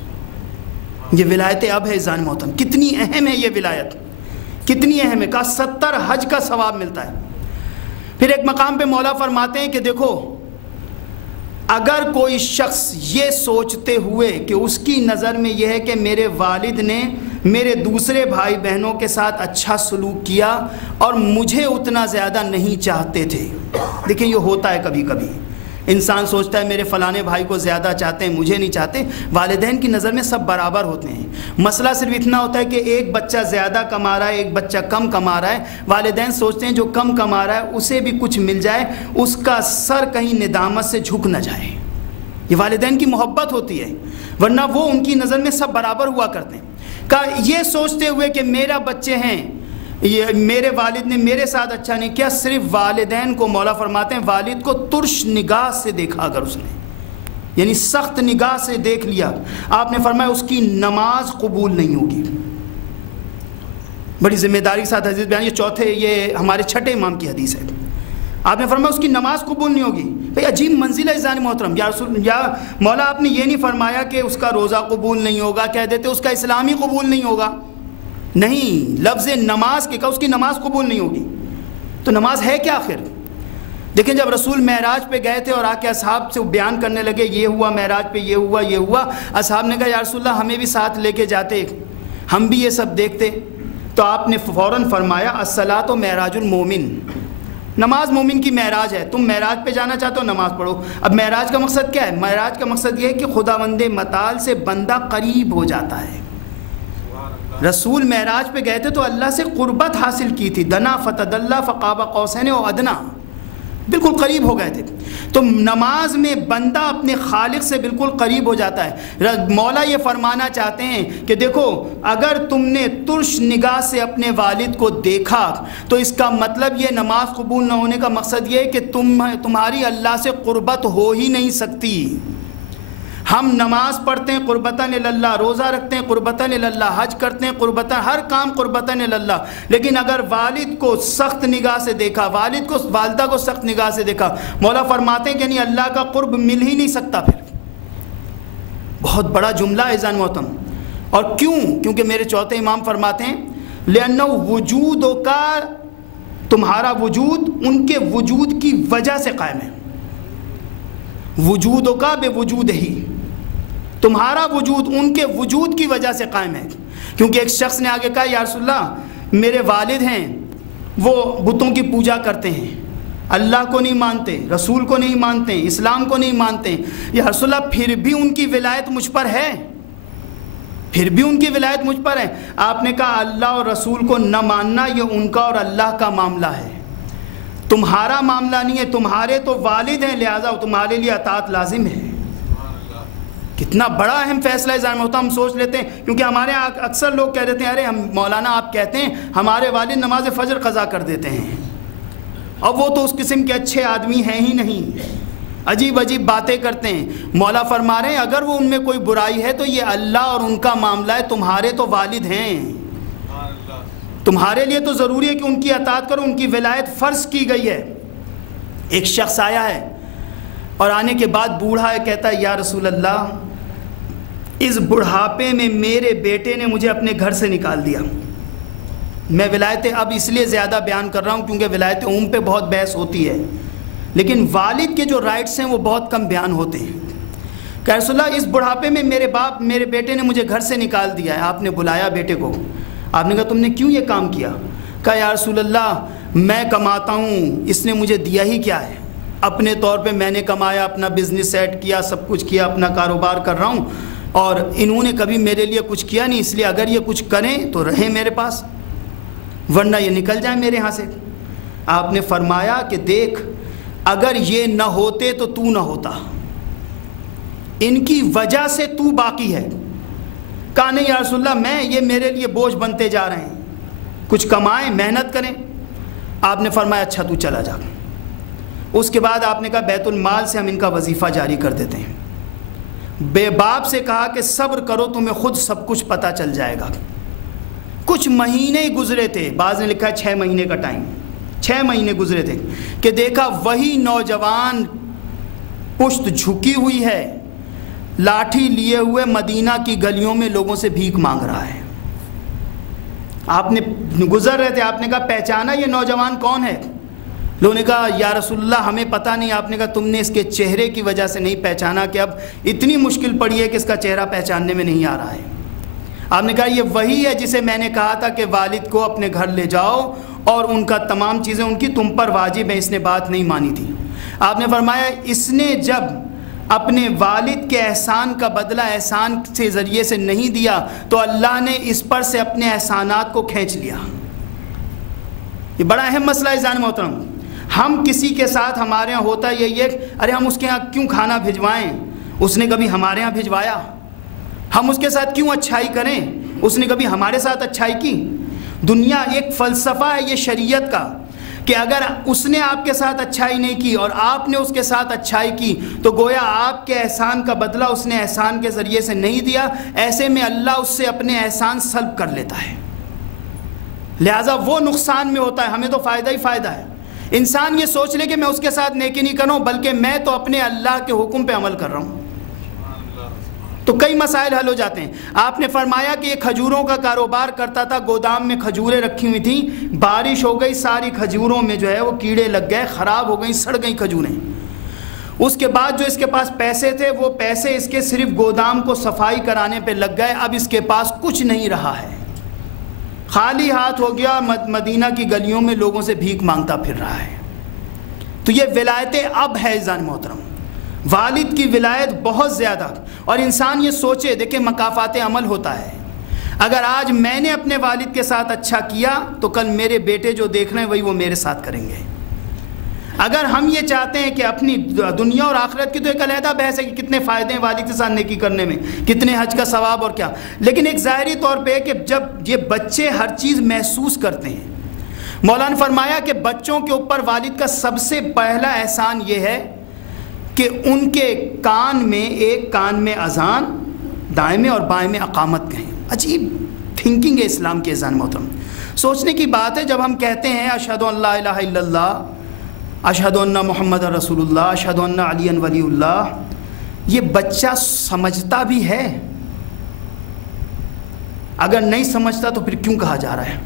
یہ ولایت اب ہے عزیزان محترم، کتنی اہم ہے یہ ولایت، کتنی اہم ہے، کہا 70 حج کا ثواب ملتا ہے۔ پھر ایک مقام پہ مولا فرماتے ہیں کہ دیکھو اگر کوئی شخص یہ سوچتے ہوئے کہ اس کی نظر میں یہ ہے کہ میرے والد نے میرے دوسرے بھائی بہنوں کے ساتھ اچھا سلوک کیا اور مجھے اتنا زیادہ نہیں چاہتے تھے، دیکھیں یہ ہوتا ہے کبھی کبھی، انسان سوچتا ہے میرے فلانے بھائی کو زیادہ چاہتے ہیں مجھے نہیں چاہتے، والدین کی نظر میں سب برابر ہوتے ہیں، مسئلہ صرف اتنا ہوتا ہے کہ ایک بچہ زیادہ کما رہا ہے ایک بچہ کم کما رہا ہے، والدین سوچتے ہیں جو کم کما رہا ہے اسے بھی کچھ مل جائے، اس کا سر کہیں ندامت سے جھک نہ جائے، یہ والدین کی محبت ہوتی ہے، ورنہ وہ ان کی نظر میں سب برابر ہوا کرتے ہیں۔ کہا یہ سوچتے ہوئے کہ میرا بچے ہیں، یہ میرے والد نے میرے ساتھ اچھا نہیں کیا، صرف والدین کو مولا فرماتے ہیں والد کو ترش نگاہ سے دیکھا اگر اس نے، یعنی سخت نگاہ سے دیکھ لیا، آپ نے فرمایا اس کی نماز قبول نہیں ہوگی۔ بڑی ذمہ داری کے ساتھ حدیث بیان، یہ چوتھے، یہ ہمارے 6 امام کی حدیث ہے، آپ نے فرمایا اس کی نماز قبول نہیں ہوگی۔ بھئی عجیب منزل ہے عزیزان محترم، یا مولا آپ نے یہ نہیں فرمایا کہ اس کا روزہ قبول نہیں ہوگا، کہہ دیتے اس کا اسلام ہی قبول نہیں ہوگا، نہیں، لفظ نماز کے کہا اس کی نماز قبول نہیں ہوگی، تو نماز ہے کیا آخر؟ دیکھیں جب رسول معراج پہ گئے تھے اور آ کے اصحاب سے بیان کرنے لگے یہ ہوا معراج پہ، یہ ہوا یہ ہوا، اصحاب نے کہا یا رسول اللہ ہمیں بھی ساتھ لے کے جاتے، ہم بھی یہ سب دیکھتے، تو آپ نے فوراً فرمایا الصلاۃ معراج المومن، نماز مومن کی معراج ہے، تم معراج پہ جانا چاہتے ہو نماز پڑھو۔ اب معراج کا مقصد کیا ہے؟ معراج کا مقصد یہ ہے کہ خداوند متعال سے بندہ قریب ہو جاتا ہے۔ رسول معراج پہ گئے تھے تو اللہ سے قربت حاصل کی تھی، دنا فتدلا فقاب قوسین و ادنا، بالکل قریب ہو گئے تھے، تو نماز میں بندہ اپنے خالق سے بالکل قریب ہو جاتا ہے۔ مولا یہ فرمانا چاہتے ہیں کہ دیکھو اگر تم نے ترش نگاہ سے اپنے والد کو دیکھا تو اس کا مطلب یہ نماز قبول نہ ہونے کا مقصد یہ ہے کہ تمہاری اللہ سے قربت ہو ہی نہیں سکتی۔ ہم نماز پڑھتے ہیں قربتاً اللہ، روزہ رکھتے ہیں قربتاً اللہ، حج کرتے ہیں قربتاً، ہر کام قربتاً اللہ، لیکن اگر والد کو سخت نگاہ سے دیکھا، والدہ کو سخت نگاہ سے دیکھا، مولا فرماتے ہیں کہ یعنی اللہ کا قرب مل ہی نہیں سکتا۔ پھر بہت بڑا جملہ ہے عزیزان محترم، اور کیونکہ میرے 4تھے امام فرماتے ہیں لِأَنَّهُ وُجُودُ کا، تمہارا وجود ان کے وجود کی وجہ سے قائم ہے، وجود کا بے وجود ہی، تمہارا وجود ان کے وجود کی وجہ سے قائم ہے۔ کیونکہ ایک شخص نے آگے کہا یا رسول اللہ میرے والد ہیں وہ بتوں کی پوجا کرتے ہیں، اللہ کو نہیں مانتے، رسول کو نہیں مانتے، اسلام کو نہیں مانتے، یا رسول اللہ پھر بھی ان کی ولایت مجھ پر ہے، پھر بھی ان کی ولایت مجھ پر ہے۔ آپ نے کہا اللہ اور رسول کو نہ ماننا یہ ان کا اور اللہ کا معاملہ ہے، تمہارا معاملہ نہیں ہے، تمہارے تو والد ہیں لہذا تمہارے لیے اطاعت لازم ہے۔ کتنا بڑا اہم فیصلہ ہے ظاہر ہوتا. ہم سوچ لیتے ہیں, کیونکہ ہمارے یہاں اکثر لوگ کہہ دیتے ہیں ارے ہم مولانا آپ کہتے ہیں ہمارے والد نماز فجر قضا کر دیتے ہیں, اب وہ تو اس قسم کے اچھے آدمی ہیں ہی نہیں, عجیب عجیب باتیں کرتے ہیں. مولا فرما رہے ہیں اگر وہ ان میں کوئی برائی ہے تو یہ اللہ اور ان کا معاملہ ہے, تمہارے تو والد ہیں, تمہارے لیے تو ضروری ہے کہ ان کی اطاعت کرو, ان کی ولایت فرض کی گئی ہے. ایک شخص آیا ہے اور آنے کے بعد بوڑھا ہے, کہتا ہے یا رسول اللہ اس بڑھاپے میں میرے بیٹے نے مجھے اپنے گھر سے نکال دیا. میں ولایتیں اب اس لیے زیادہ بیان کر رہا ہوں کیونکہ ولایت پہ بہت بحث ہوتی ہے, لیکن والد کے جو رائٹس ہیں وہ بہت کم بیان ہوتے ہیں. کہ رسول اللہ اس بڑھاپے میں میرے بیٹے نے مجھے گھر سے نکال دیا ہے. آپ نے بلایا بیٹے کو, آپ نے کہا تم نے کیوں یہ کام کیا؟ کہا یا رسول اللہ میں کماتا ہوں, اس نے مجھے دیا ہی کیا ہے, اپنے طور پہ میں نے کمایا, اپنا بزنس سیٹ کیا, سب کچھ کیا, اپنا کاروبار کر رہا ہوں, اور انہوں نے کبھی میرے لیے کچھ کیا نہیں, اس لیے اگر یہ کچھ کریں تو رہیں میرے پاس, ورنہ یہ نکل جائیں میرے ہاں سے. آپ نے فرمایا کہ دیکھ اگر یہ نہ ہوتے تو تو نہ ہوتا, ان کی وجہ سے تو باقی ہے. کہا نہیں یا رسول اللہ میں یہ میرے لیے بوجھ بنتے جا رہے ہیں, کچھ کمائیں محنت کریں. آپ نے فرمایا اچھا تو چلا جا. اس کے بعد آپ نے کہا بیت المال سے ہم ان کا وظیفہ جاری کر دیتے ہیں. بے باپ سے کہا کہ صبر کرو تمہیں خود سب کچھ پتہ چل جائے گا. کچھ مہینے ہی گزرے تھے, بعض نے لکھا ہے 6 مہینے کا ٹائم, 6 مہینے گزرے تھے کہ دیکھا وہی نوجوان پشت جھکی ہوئی ہے, لاٹھی لیے ہوئے مدینہ کی گلیوں میں لوگوں سے بھیک مانگ رہا ہے. آپ نے گزر رہے تھے, آپ نے کہا پہچانا یہ نوجوان کون ہے؟ لوگوں نے کہا یا رسول اللہ ہمیں پتہ نہیں. آپ نے کہا تم نے اس کے چہرے کی وجہ سے نہیں پہچانا کہ اب اتنی مشکل پڑی ہے کہ اس کا چہرہ پہچاننے میں نہیں آ رہا ہے. آپ نے کہا یہ وہی ہے جسے میں نے کہا تھا کہ والد کو اپنے گھر لے جاؤ اور ان کا تمام چیزیں ان کی تم پر واجب ہیں, اس نے بات نہیں مانی تھی. آپ نے فرمایا اس نے جب اپنے والد کے احسان کا بدلہ احسان سے ذریعے سے نہیں دیا تو اللہ نے اس پر سے اپنے احسانات کو کھینچ لیا. یہ بڑا اہم مسئلہ ہے جان محترم. ہم کسی کے ساتھ ہمارے ہاں ہوتا یہی ہے ارے ہم اس کے ہاں کیوں کھانا بھجوائیں, اس نے کبھی ہمارے ہاں بھجوایا. ہم اس کے ساتھ کیوں اچھائی کریں, اس نے کبھی ہمارے ساتھ اچھائی کی. دنیا ایک فلسفہ ہے یہ شریعت کا کہ اگر اس نے آپ کے ساتھ اچھائی نہیں کی اور آپ نے اس کے ساتھ اچھائی کی تو گویا آپ کے احسان کا بدلہ اس نے احسان کے ذریعے سے نہیں دیا, ایسے میں اللہ اس سے اپنے احسان سلب کر لیتا ہے. لہٰذا وہ نقصان میں ہوتا ہے, ہمیں تو فائدہ ہی فائدہ ہے. انسان یہ سوچ لے کہ میں اس کے ساتھ نیکی نہیں کروں بلکہ میں تو اپنے اللہ کے حکم پہ عمل کر رہا ہوں, تو کئی مسائل حل ہو جاتے ہیں. آپ نے فرمایا کہ یہ کھجوروں کا کاروبار کرتا تھا, گودام میں کھجوریں رکھی ہوئی تھیں, بارش ہو گئی ساری کھجوروں میں جو ہے وہ کیڑے لگ گئے, خراب ہو گئیں, سڑ گئیں کھجوریں. اس کے بعد جو اس کے پاس پیسے تھے وہ پیسے اس کے صرف گودام کو صفائی کرانے پہ لگ گئے, اب اس کے پاس کچھ نہیں رہا ہے, خالی ہاتھ ہو گیا, مدینہ کی گلیوں میں لوگوں سے بھیک مانگتا پھر رہا ہے. تو یہ ولایت اب ہے عزیزان محترم, والد کی ولایت بہت زیادہ. اور انسان یہ سوچے, دیکھیں مکافات عمل ہوتا ہے, اگر آج میں نے اپنے والد کے ساتھ اچھا کیا تو کل میرے بیٹے جو دیکھ رہے ہیں وہی وہ میرے ساتھ کریں گے. اگر ہم یہ چاہتے ہیں کہ اپنی دنیا اور آخرت کی تو ایک علیحدہ بحث ہے کہ کتنے فائدے ہیں والد کے ساتھ نیکی کرنے میں, کتنے حج کا ثواب اور کیا, لیکن ایک ظاہری طور پہ کہ جب یہ بچے ہر چیز محسوس کرتے ہیں, مولانا فرمایا کہ بچوں کے اوپر والد کا سب سے پہلا احسان یہ ہے کہ ان کے کان میں ایک کان میں اذان, دائیں میں اور بائیں میں اقامت کہیں. عجیب تھنکنگ ہے اسلام کے اذان محترم. سوچنے کی بات ہے جب ہم کہتے ہیں اشہد ان لا الہ الا اللہ, اشہد ان محمد رسول اللہ, اشہد ان علی ولی اللہ, یہ بچہ سمجھتا بھی ہے؟ اگر نہیں سمجھتا تو پھر کیوں کہا جا رہا ہے؟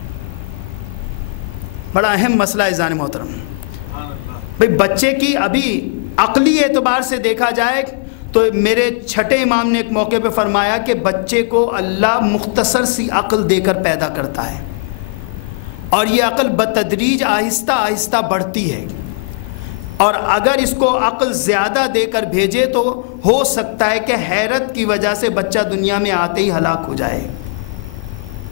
بڑا اہم مسئلہ ہے جان محترم. بھئی بچے کی ابھی عقلی اعتبار سے دیکھا جائے تو میرے چھٹے امام نے ایک موقع پہ فرمایا کہ بچے کو اللہ مختصر سی عقل دے کر پیدا کرتا ہے, اور یہ عقل بتدریج آہستہ آہستہ بڑھتی ہے, اور اگر اس کو عقل زیادہ دے کر بھیجے تو ہو سکتا ہے کہ حیرت کی وجہ سے بچہ دنیا میں آتے ہی ہلاک ہو جائے.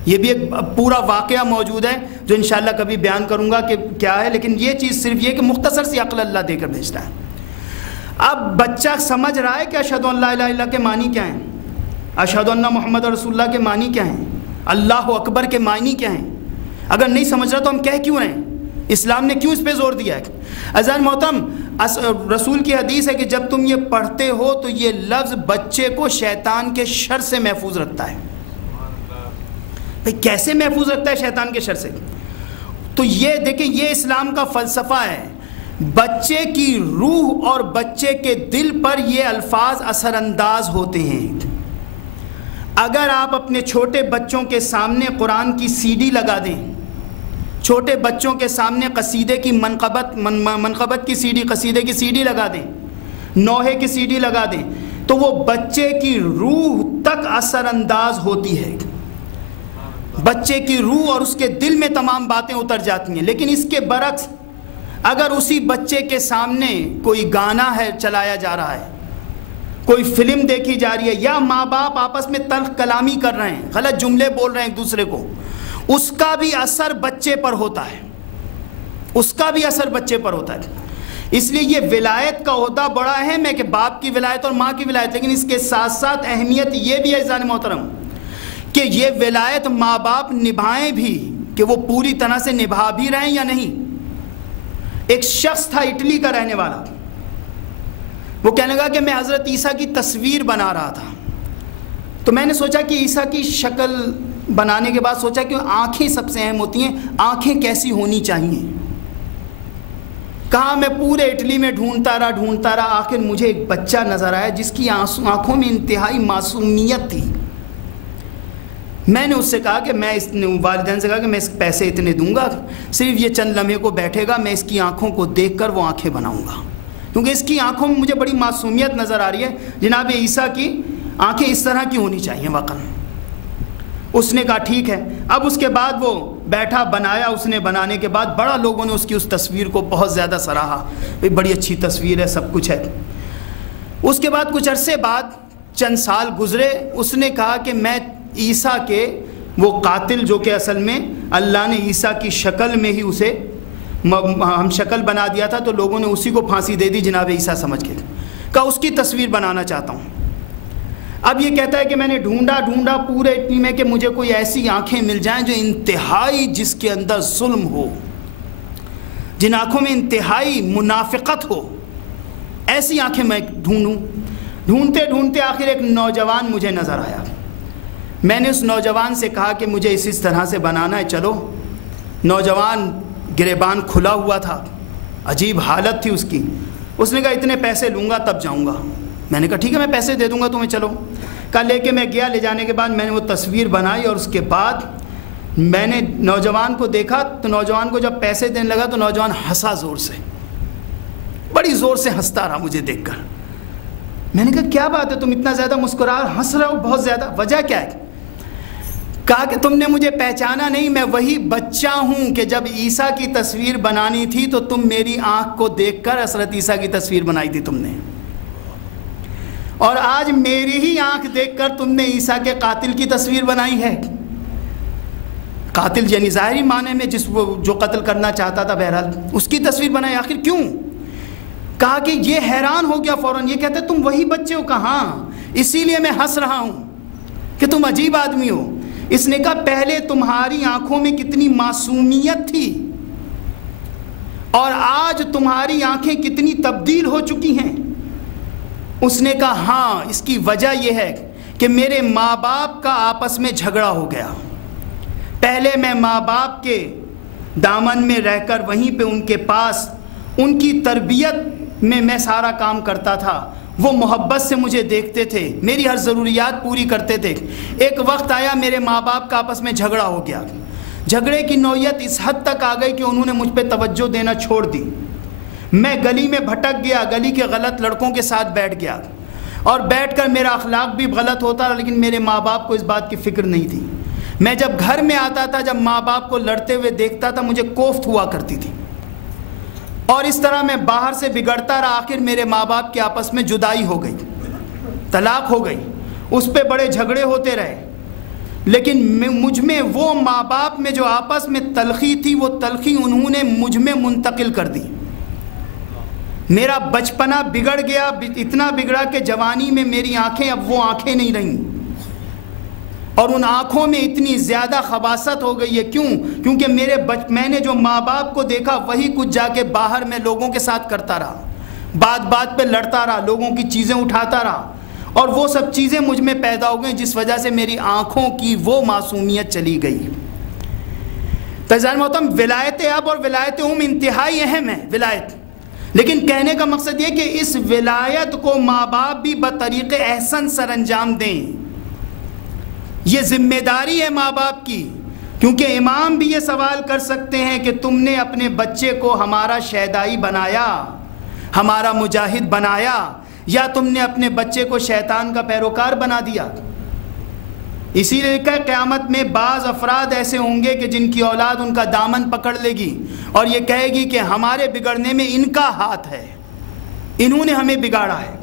یہ بھی ایک پورا واقعہ موجود ہے جو انشاءاللہ کبھی بیان کروں گا کہ کیا ہے, لیکن یہ چیز صرف یہ کہ مختصر سی عقل اللہ دے کر بھیجتا ہے. اب بچہ سمجھ رہا ہے کہ اشہدو ان لا الہ الا اللہ کے معنی کیا ہیں، اشہدو ان محمد رسول اللہ کے معنی کیا ہیں، اللہ اکبر کے معنی کیا ہیں؟ اگر نہیں سمجھ رہا تو ہم کہہ کیوں رہے ہیں؟ اسلام نے کیوں اس پہ زور دیا ہے؟ عزیزان محترم، رسول کی حدیث ہے کہ جب تم یہ پڑھتے ہو تو یہ لفظ بچے کو شیطان کے شر سے محفوظ رکھتا ہے۔ بھئی کیسے محفوظ رکھتا ہے شیطان کے شر سے؟ تو یہ دیکھیں، یہ اسلام کا فلسفہ ہے۔ بچے کی روح اور بچے کے دل پر یہ الفاظ اثر انداز ہوتے ہیں۔ اگر آپ اپنے چھوٹے بچوں کے سامنے قرآن کی سی ڈی لگا دیں، چھوٹے بچوں کے سامنے قصیدے کی منقبت کی سی ڈی، قصیدے کی سی ڈی لگا دیں، نوحے کی سی ڈی لگا دیں، تو وہ بچے کی روح تک اثر انداز ہوتی ہے۔ بچے کی روح اور اس کے دل میں تمام باتیں اتر جاتی ہیں۔ لیکن اس کے برعکس اگر اسی بچے کے سامنے کوئی گانا ہے چلایا جا رہا ہے، کوئی فلم دیکھی جا رہی ہے، یا ماں باپ آپس میں تلخ کلامی کر رہے ہیں، غلط جملے بول رہے ہیں ایک دوسرے کو، اس کا بھی اثر بچے پر ہوتا ہے، اس کا بھی اثر بچے پر ہوتا ہے۔ اس لیے یہ ولایت کا عہدہ بڑا اہم ہے کہ باپ کی ولایت اور ماں کی ولایت، لیکن اس کے ساتھ ساتھ اہمیت یہ بھی ہے عزیزان محترم کہ یہ ولایت ماں باپ نبھائیں بھی، کہ وہ پوری طرح سے نبھا بھی رہے ہیں یا نہیں۔ ایک شخص تھا اٹلی کا رہنے والا، وہ کہنے لگا کہ میں حضرت عیسیٰ کی تصویر بنا رہا تھا، تو میں نے سوچا کہ عیسیٰ کی شکل بنانے کے بعد سوچا کہ آنکھیں سب سے اہم ہوتی ہیں، آنکھیں کیسی ہونی چاہیے۔ کہا میں پورے اٹلی میں ڈھونڈتا رہا، آخر مجھے ایک بچہ نظر آیا جس کی آنکھوں میں انتہائی معصومیت تھی۔ میں نے اس سے کہا کہ میں والدین سے کہا کہ میں اس پیسے اتنے دوں گا، صرف یہ چند لمحے کو بیٹھے گا، میں اس کی آنکھوں کو دیکھ کر وہ آنکھیں بناؤں گا، کیونکہ اس کی آنکھوں میں مجھے بڑی معصومیت نظر آ رہی ہے۔ جناب عیسیٰ کی آنکھیں اس طرح کی ہونی چاہیے واقعا۔ اس نے کہا ٹھیک ہے۔ اب اس کے بعد وہ بیٹھا، بنایا، اس نے بنانے کے بعد بڑا لوگوں نے اس تصویر کو بہت زیادہ سراہا، بڑی اچھی تصویر ہے، سب کچھ ہے۔ اس کے بعد کچھ عرصے بعد، چند سال گزرے، اس نے کہا کہ میں عیسیٰ کے وہ قاتل جو کہ اصل میں اللہ نے عیسیٰ کی شکل میں ہی اسے ہم شکل بنا دیا تھا، تو لوگوں نے اسی کو پھانسی دے دی جناب عیسیٰ سمجھ کے، کہا اس کی تصویر بنانا چاہتا ہوں۔ اب یہ کہتا ہے کہ میں نے ڈھونڈا پورے اٹلی میں کہ مجھے کوئی ایسی آنکھیں مل جائیں جو انتہائی، جس کے اندر ظلم ہو، جن آنکھوں میں انتہائی منافقت ہو، ایسی آنکھیں میں ڈھونڈوں۔ ڈھونڈتے آخر ایک نوجوان مجھے نظر آیا۔ میں نے اس نوجوان سے کہا کہ مجھے اس طرح سے بنانا ہے، چلو۔ نوجوان گریبان کھلا ہوا تھا، عجیب حالت تھی اس کی۔ اس نے کہا اتنے پیسے لوں گا تب جاؤں گا۔ میں نے کہا ٹھیک ہے، میں پیسے دے دوں گا تمہیں، چلو۔ کہا لے کے میں گیا، لے جانے کے بعد میں نے وہ تصویر بنائی، اور اس کے بعد میں نے نوجوان کو دیکھا، تو نوجوان کو جب پیسے دینے لگا تو نوجوان ہنسا زور سے، بڑی زور سے ہنستا رہا مجھے دیکھ کر۔ میں نے کہا کیا بات ہے، تم اتنا زیادہ مسکرا ہنس رہے ہو بہت زیادہ، وجہ کیا ہے؟ کہا کہ تم نے مجھے پہچانا نہیں، میں وہی بچہ ہوں کہ جب عیسیٰ کی تصویر بنانی تھی تو تم میری آنکھ کو دیکھ کر حضرت عیسیٰ کی تصویر بنائی تھی تم نے، اور آج میری ہی آنکھ دیکھ کر تم نے عیسیٰ کے قاتل کی تصویر بنائی ہے۔ قاتل یعنی ظاہری معنی میں جو قتل کرنا چاہتا تھا، بہرحال اس کی تصویر بنائی، آخر کیوں؟ کہا کہ یہ حیران ہو گیا فوراً، یہ کہتے تم وہی بچے ہو؟ کہاں، اسی لیے میں ہنس رہا ہوں کہ تم عجیب آدمی ہو۔ اس نے کہا پہلے تمہاری آنکھوں میں کتنی معصومیت تھی، اور آج تمہاری آنکھیں کتنی تبدیل ہو چکی ہیں۔ اس نے کہا ہاں، اس کی وجہ یہ ہے کہ میرے ماں باپ کا آپس میں جھگڑا ہو گیا۔ پہلے میں ماں باپ کے دامن میں رہ کر وہیں پہ ان کے پاس ان کی تربیت میں سارا کام کرتا تھا، وہ محبت سے مجھے دیکھتے تھے، میری ہر ضروریات پوری کرتے تھے۔ ایک وقت آیا میرے ماں باپ کا آپس میں جھگڑا ہو گیا، جھگڑے کی نوعیت اس حد تک آ گئی کہ انہوں نے مجھ پہ توجہ دینا چھوڑ دی۔ میں گلی میں بھٹک گیا، گلی کے غلط لڑکوں کے ساتھ بیٹھ گیا، اور بیٹھ کر میرا اخلاق بھی غلط ہوتا رہا، لیکن میرے ماں باپ کو اس بات کی فکر نہیں تھی۔ میں جب گھر میں آتا تھا، جب ماں باپ کو لڑتے ہوئے دیکھتا تھا، مجھے کوفت ہوا کرتی تھی، اور اس طرح میں باہر سے بگڑتا رہا۔ آخر میرے ماں باپ کے آپس میں جدائی ہو گئی، طلاق ہو گئی، اس پہ بڑے جھگڑے ہوتے رہے، لیکن مجھ میں وہ ماں باپ میں جو آپس میں تلخی تھی، وہ تلخی انہوں نے مجھ میں منتقل کر دی۔ میرا بچپنا بگڑ گیا، اتنا بگڑا کہ جوانی میں میری آنکھیں اب وہ آنکھیں نہیں رہیں، اور ان آنکھوں میں اتنی زیادہ خباثت ہو گئی ہے۔ کیوں؟ کیونکہ میں نے جو ماں باپ کو دیکھا وہی کچھ جا کے باہر میں لوگوں کے ساتھ کرتا رہا، بات بات پہ لڑتا رہا، لوگوں کی چیزیں اٹھاتا رہا، اور وہ سب چیزیں مجھ میں پیدا ہو گئیں جس وجہ سے میری آنکھوں کی وہ معصومیت چلی گئی۔ تو عزیزان محترم، ولایت اب اور ولایت انتہائی اہم ہے ولایت، لیکن کہنے کا مقصد یہ کہ اس ولایت کو ماں باپ بھی بطریق احسن سر انجام دیں۔ یہ ذمہ داری ہے ماں باپ کی، کیونکہ امام بھی یہ سوال کر سکتے ہیں کہ تم نے اپنے بچے کو ہمارا شیدائی بنایا، ہمارا مجاہد بنایا، یا تم نے اپنے بچے کو شیطان کا پیروکار بنا دیا۔ اسی لیے کہ قیامت میں بعض افراد ایسے ہوں گے کہ جن کی اولاد ان کا دامن پکڑ لے گی اور یہ کہے گی کہ ہمارے بگڑنے میں ان کا ہاتھ ہے، انہوں نے ہمیں بگاڑا ہے۔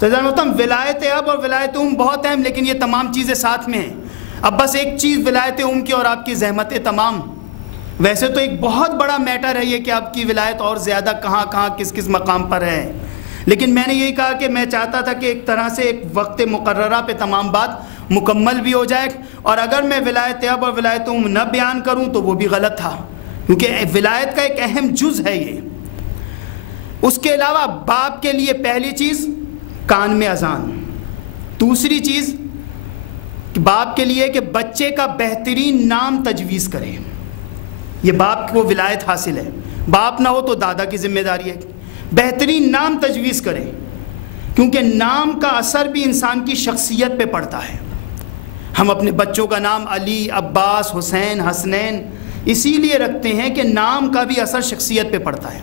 تو محترم، ولایت اب اور ولایت بہت اہم، لیکن یہ تمام چیزیں ساتھ میں ہیں۔ اب بس ایک چیز ولایت کی اور آپ کی زحمت تمام، ویسے تو ایک بہت بڑا میٹر ہے یہ کہ آپ کی ولایت اور زیادہ کہاں کہاں کس کس مقام پر ہے، لیکن میں نے یہی کہا کہ میں چاہتا تھا کہ ایک طرح سے ایک وقت مقررہ پہ تمام بات مکمل بھی ہو جائے، اور اگر میں ولایت اب اور ولایت نہ بیان کروں تو وہ بھی غلط تھا، کیونکہ ولایت کا ایک اہم جز ہے یہ۔ اس کے علاوہ باپ کے لیے پہلی چیز کان میں اذان، دوسری چیز باپ کے لیے کہ بچے کا بہترین نام تجویز کرے، یہ باپ کو ولایت حاصل ہے۔ باپ نہ ہو تو دادا کی ذمہ داری ہے، بہترین نام تجویز کرے، کیونکہ نام کا اثر بھی انسان کی شخصیت پہ پڑتا ہے۔ ہم اپنے بچوں کا نام علی، عباس، حسین، حسنین اسی لیے رکھتے ہیں کہ نام کا بھی اثر شخصیت پہ پڑتا ہے۔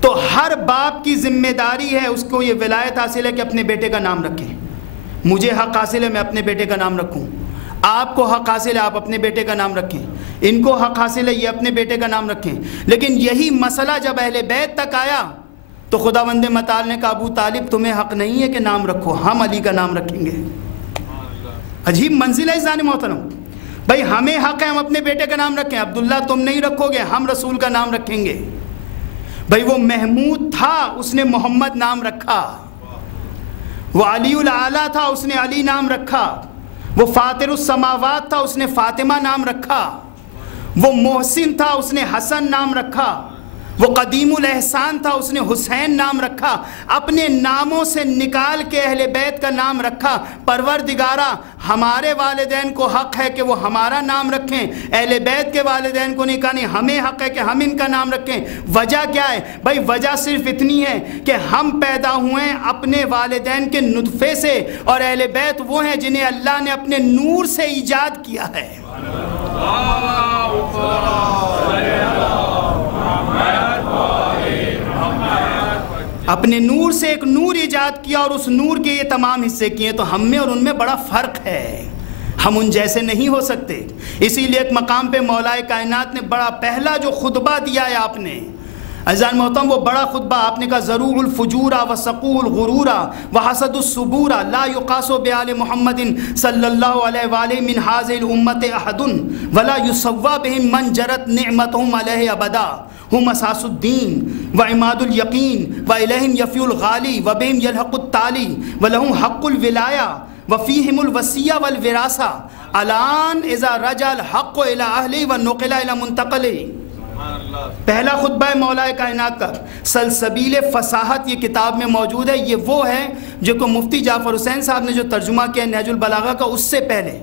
تو ہر باپ کی ذمہ داری ہے، اس کو یہ ولایت حاصل ہے کہ اپنے بیٹے کا نام رکھیں۔ مجھے حق حاصل ہے میں اپنے بیٹے کا نام رکھوں، آپ کو حق حاصل ہے آپ اپنے بیٹے کا نام رکھیں، ان کو حق حاصل ہے یہ اپنے بیٹے کا نام رکھیں۔ لیکن یہی مسئلہ جب اہل بیت تک آیا تو خداوند متعال نے کہا ابو طالب تمہیں حق نہیں ہے کہ نام رکھو، ہم علی کا نام رکھیں گے۔ عجیب منزل ہے عزیزان محترم، بھائی ہمیں حق ہے ہم اپنے بیٹے کا نام رکھیں، عبداللہ تم نہیں رکھو گے، ہم رسول کا نام رکھیں گے۔ بھائی وہ محمود تھا، اس نے محمد نام رکھا، وہ علی الاعلیٰ تھا، اس نے علی نام رکھا، وہ فاطر السماوات تھا، اس نے فاطمہ نام رکھا، وہ محسن تھا، اس نے حسن نام رکھا، وہ قدیم الاحسان تھا، اس نے حسین نام رکھا۔ اپنے ناموں سے نکال کے اہل بیت کا نام رکھا۔ پروردگارہ ہمارے والدین کو حق ہے کہ وہ ہمارا نام رکھیں، اہل بیت کے والدین کو نہیں کہا نہیں ہمیں حق ہے کہ ہم ان کا نام رکھیں۔ وجہ کیا ہے بھائی؟ وجہ صرف اتنی ہے کہ ہم پیدا ہوئے ہیں اپنے والدین کے نطفے سے، اور اہل بیت وہ ہیں جنہیں اللہ نے اپنے نور سے ایجاد کیا ہے۔ اپنے نور سے ایک نور ایجاد کیا اور اس نور کے یہ تمام حصے کیے، تو ہم میں اور ان میں بڑا فرق ہے، ہم ان جیسے نہیں ہو سکتے۔ اسی لیے ایک مقام پہ مولا کائنات نے بڑا پہلا جو خطبہ دیا ہے آپ نے عزیزان محترم، وہ بڑا خطبہ آپ نے کہا ضرور الفجورا و سقو الغرورا و حسد الصبورا لا یقاس بآل محمد صلی اللہ علیہ وآلہ من حاذ الامت احد ولا یسوى بهم من جرت نعمتهم علیہ ابدا هم اساس الدین و عماد الیقین و الیہم یفی الغالی و بهم یلحق التالی و لهم حق الولایہ و فیہم الوصیہ والوراثہ الان اذا رجع الحق الى اہلہ و نقل الى منتقلہ۔ پہلا خطبہ مولا کائنات کا سلسبیل فصاحت یہ کتاب میں موجود ہے۔ یہ وہ ہے جو کہ مفتی جعفر حسین صاحب نے جو ترجمہ کیا نہج البلاغہ کا، اس سے پہلے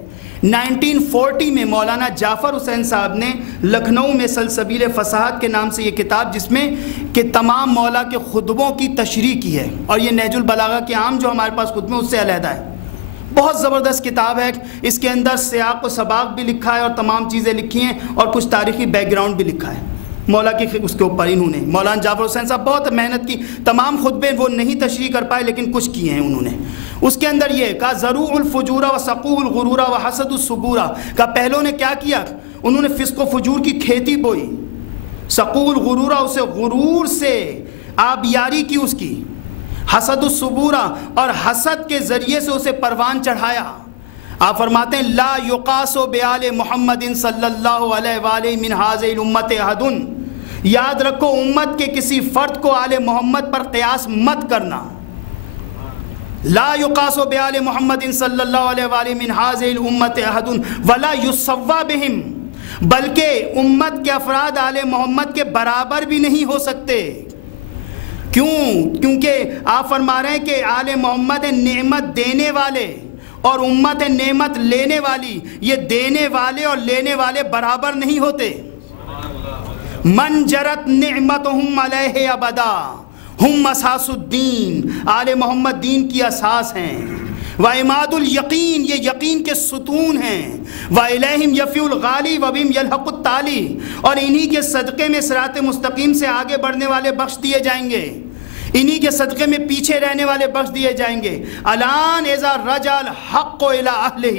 1940 میں مولانا جعفر حسین صاحب نے لکھنؤ میں سلسبیل فصاحت کے نام سے یہ کتاب، جس میں کہ تمام مولا کے خطبوں کی تشریح کی ہے، اور یہ نہج البلاغہ کے عام جو ہمارے پاس خطبے اس سے علیحدہ ہے۔ بہت زبردست کتاب ہے، اس کے اندر سیاق و سباق بھی لکھا ہے اور تمام چیزیں لکھی ہیں، اور کچھ تاریخی بیک گراؤنڈ بھی لکھا ہے مولا کی اس کے اوپر۔ انہوں نے مولانا جعفر حسین صاحب بہت محنت کی، تمام خطبے وہ نہیں تشریح کر پائے لیکن کچھ کیے ہیں انہوں نے۔ اس کے اندر یہ کہا ضروع الفجورا و سقو الغرورا و حسد الصبورا کا پہلوں نے کیا کیا؟ انہوں نے فسق و فجور کی کھیتی بوئی، سقو الغرورا اسے غرور سے آبیاری کی اس کی، حسد الصبورا اور حسد کے ذریعے سے اسے پروان چڑھایا۔ آپ فرماتے ہیں لا یقاس بآل محمد صلی اللہ علیہ وآلہ من حاذ الامت احد، یاد رکھو امت کے کسی فرد کو آل محمد پر قیاس مت کرنا. لا یقاس بآل محمد صلی اللہ علیہ وآلہ من هذه الامة احد ولا یسوى بهم، بلکہ امت کے افراد آل محمد کے برابر بھی نہیں ہو سکتے. کیونکہ آپ فرما رہے ہیں کہ آل محمد نعمت دینے والے اور امت نعمت لینے والی، یہ دینے والے اور لینے والے برابر نہیں ہوتے. من جرت نعمتہم علیہ ابدا ہم اساس الدین، آل محمد دین کی اساس ہیں. وعماد الیقین، یہ یقین کے ستون ہیں. وإلیہم یفی الغالی وبہم یلحق التالی، اور انہی کے صدقے میں صراط مستقیم سے آگے بڑھنے والے بخش دیے جائیں گے، انہی کے صدقے میں پیچھے رہنے والے بخش دیے جائیں گے. الان اذا رجع الحق الى اہلہ،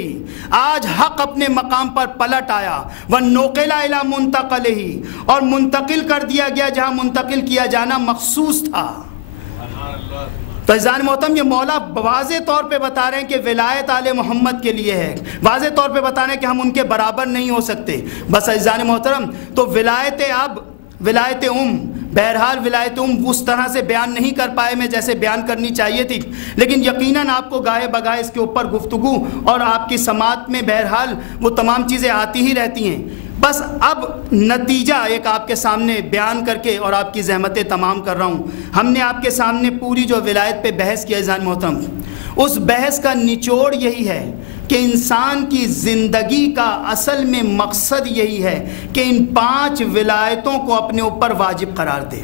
آج حق اپنے مقام پر پلٹ آیا. ونقل الى منتقلہ، اور منتقل کر دیا گیا جہاں منتقل کیا جانا مخصوص تھا. تو عزیزان محترم، یہ مولا واضح طور پہ بتا رہے ہیں کہ ولایت آل محمد کے لیے ہے، واضح طور پہ بتا رہے ہیں کہ ہم ان کے برابر نہیں ہو سکتے. بس عزیزان محترم، تو ولایت اب، ولایت بہرحال ولایت اس طرح سے بیان نہیں کر پائے میں جیسے بیان کرنی چاہیے تھی، لیکن یقیناً آپ کو گاہے بگاہے اس کے اوپر گفتگو اور آپ کی سماعت میں بہرحال وہ تمام چیزیں آتی ہی رہتی ہیں. بس اب نتیجہ ایک آپ کے سامنے بیان کر کے اور آپ کی زحمتیں تمام کر رہا ہوں. ہم نے آپ کے سامنے پوری جو ولایت پہ بحث کیا عزیزان محترم، اس بحث کا نچوڑ یہی ہے کہ انسان کی زندگی کا اصل میں مقصد یہی ہے کہ ان 5 ولایتوں کو اپنے اوپر واجب قرار دے.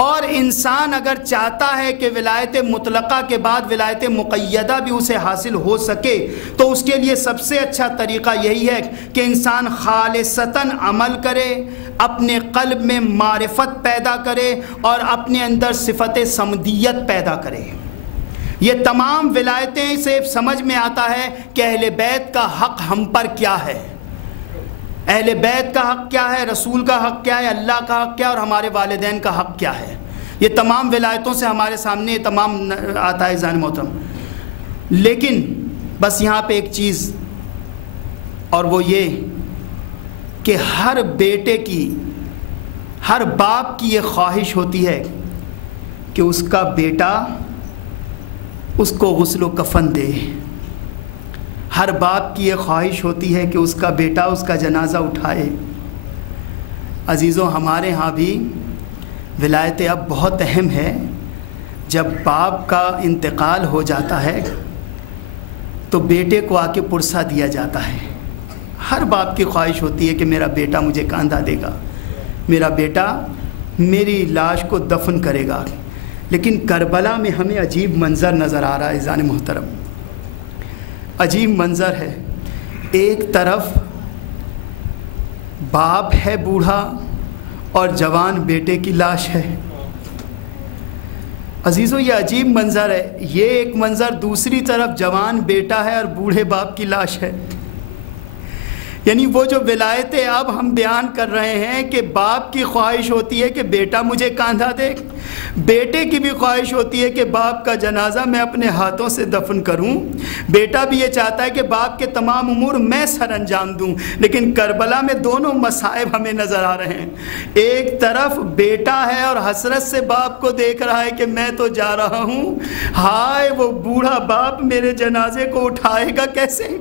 اور انسان اگر چاہتا ہے کہ ولایت مطلقہ کے بعد ولایت مقیدہ بھی اسے حاصل ہو سکے، تو اس کے لیے سب سے اچھا طریقہ یہی ہے کہ انسان خالصتاً عمل کرے، اپنے قلب میں معرفت پیدا کرے اور اپنے اندر صفت صمدیت پیدا کرے. یہ تمام ولایتیں سے سمجھ میں آتا ہے کہ اہل بیت کا حق ہم پر کیا ہے، اہل بیت کا حق کیا ہے، رسول کا حق کیا ہے، اللہ کا حق کیا ہے، اور ہمارے والدین کا حق کیا ہے. یہ تمام ولایتوں سے ہمارے سامنے یہ تمام آتا ہے عزیزان محترم. لیکن بس یہاں پہ ایک چیز، اور وہ یہ کہ ہر بیٹے کی، ہر باپ کی یہ خواہش ہوتی ہے کہ اس کا بیٹا اس کو غسل و کفن دے. ہر باپ کی یہ خواہش ہوتی ہے کہ اس کا بیٹا اس کا جنازہ اٹھائے. عزیزوں، ہمارے ہاں بھی ولایت اب بہت اہم ہے. جب باپ کا انتقال ہو جاتا ہے تو بیٹے کو آ کے پرسہ دیا جاتا ہے. ہر باپ کی خواہش ہوتی ہے کہ میرا بیٹا مجھے کاندھا دے گا، میرا بیٹا میری لاش کو دفن کرے گا. لیکن کربلا میں ہمیں عجیب منظر نظر آ رہا ہے عزیزان محترم، عجیب منظر ہے. ایک طرف باپ ہے بوڑھا اور جوان بیٹے کی لاش ہے. عزیزوں، یہ عجیب منظر ہے. یہ ایک منظر، دوسری طرف جوان بیٹا ہے اور بوڑھے باپ کی لاش ہے. یعنی وہ جو ولایتیں اب ہم بیان کر رہے ہیں کہ باپ کی خواہش ہوتی ہے کہ بیٹا مجھے کاندھا دے، بیٹے کی بھی خواہش ہوتی ہے کہ باپ کا جنازہ میں اپنے ہاتھوں سے دفن کروں، بیٹا بھی یہ چاہتا ہے کہ باپ کے تمام امور میں سر انجام دوں. لیکن کربلا میں دونوں مصائب ہمیں نظر آ رہے ہیں. ایک طرف بیٹا ہے اور حسرت سے باپ کو دیکھ رہا ہے کہ میں تو جا رہا ہوں، ہائے وہ بوڑھا باپ میرے جنازے کو اٹھائے گا کیسے.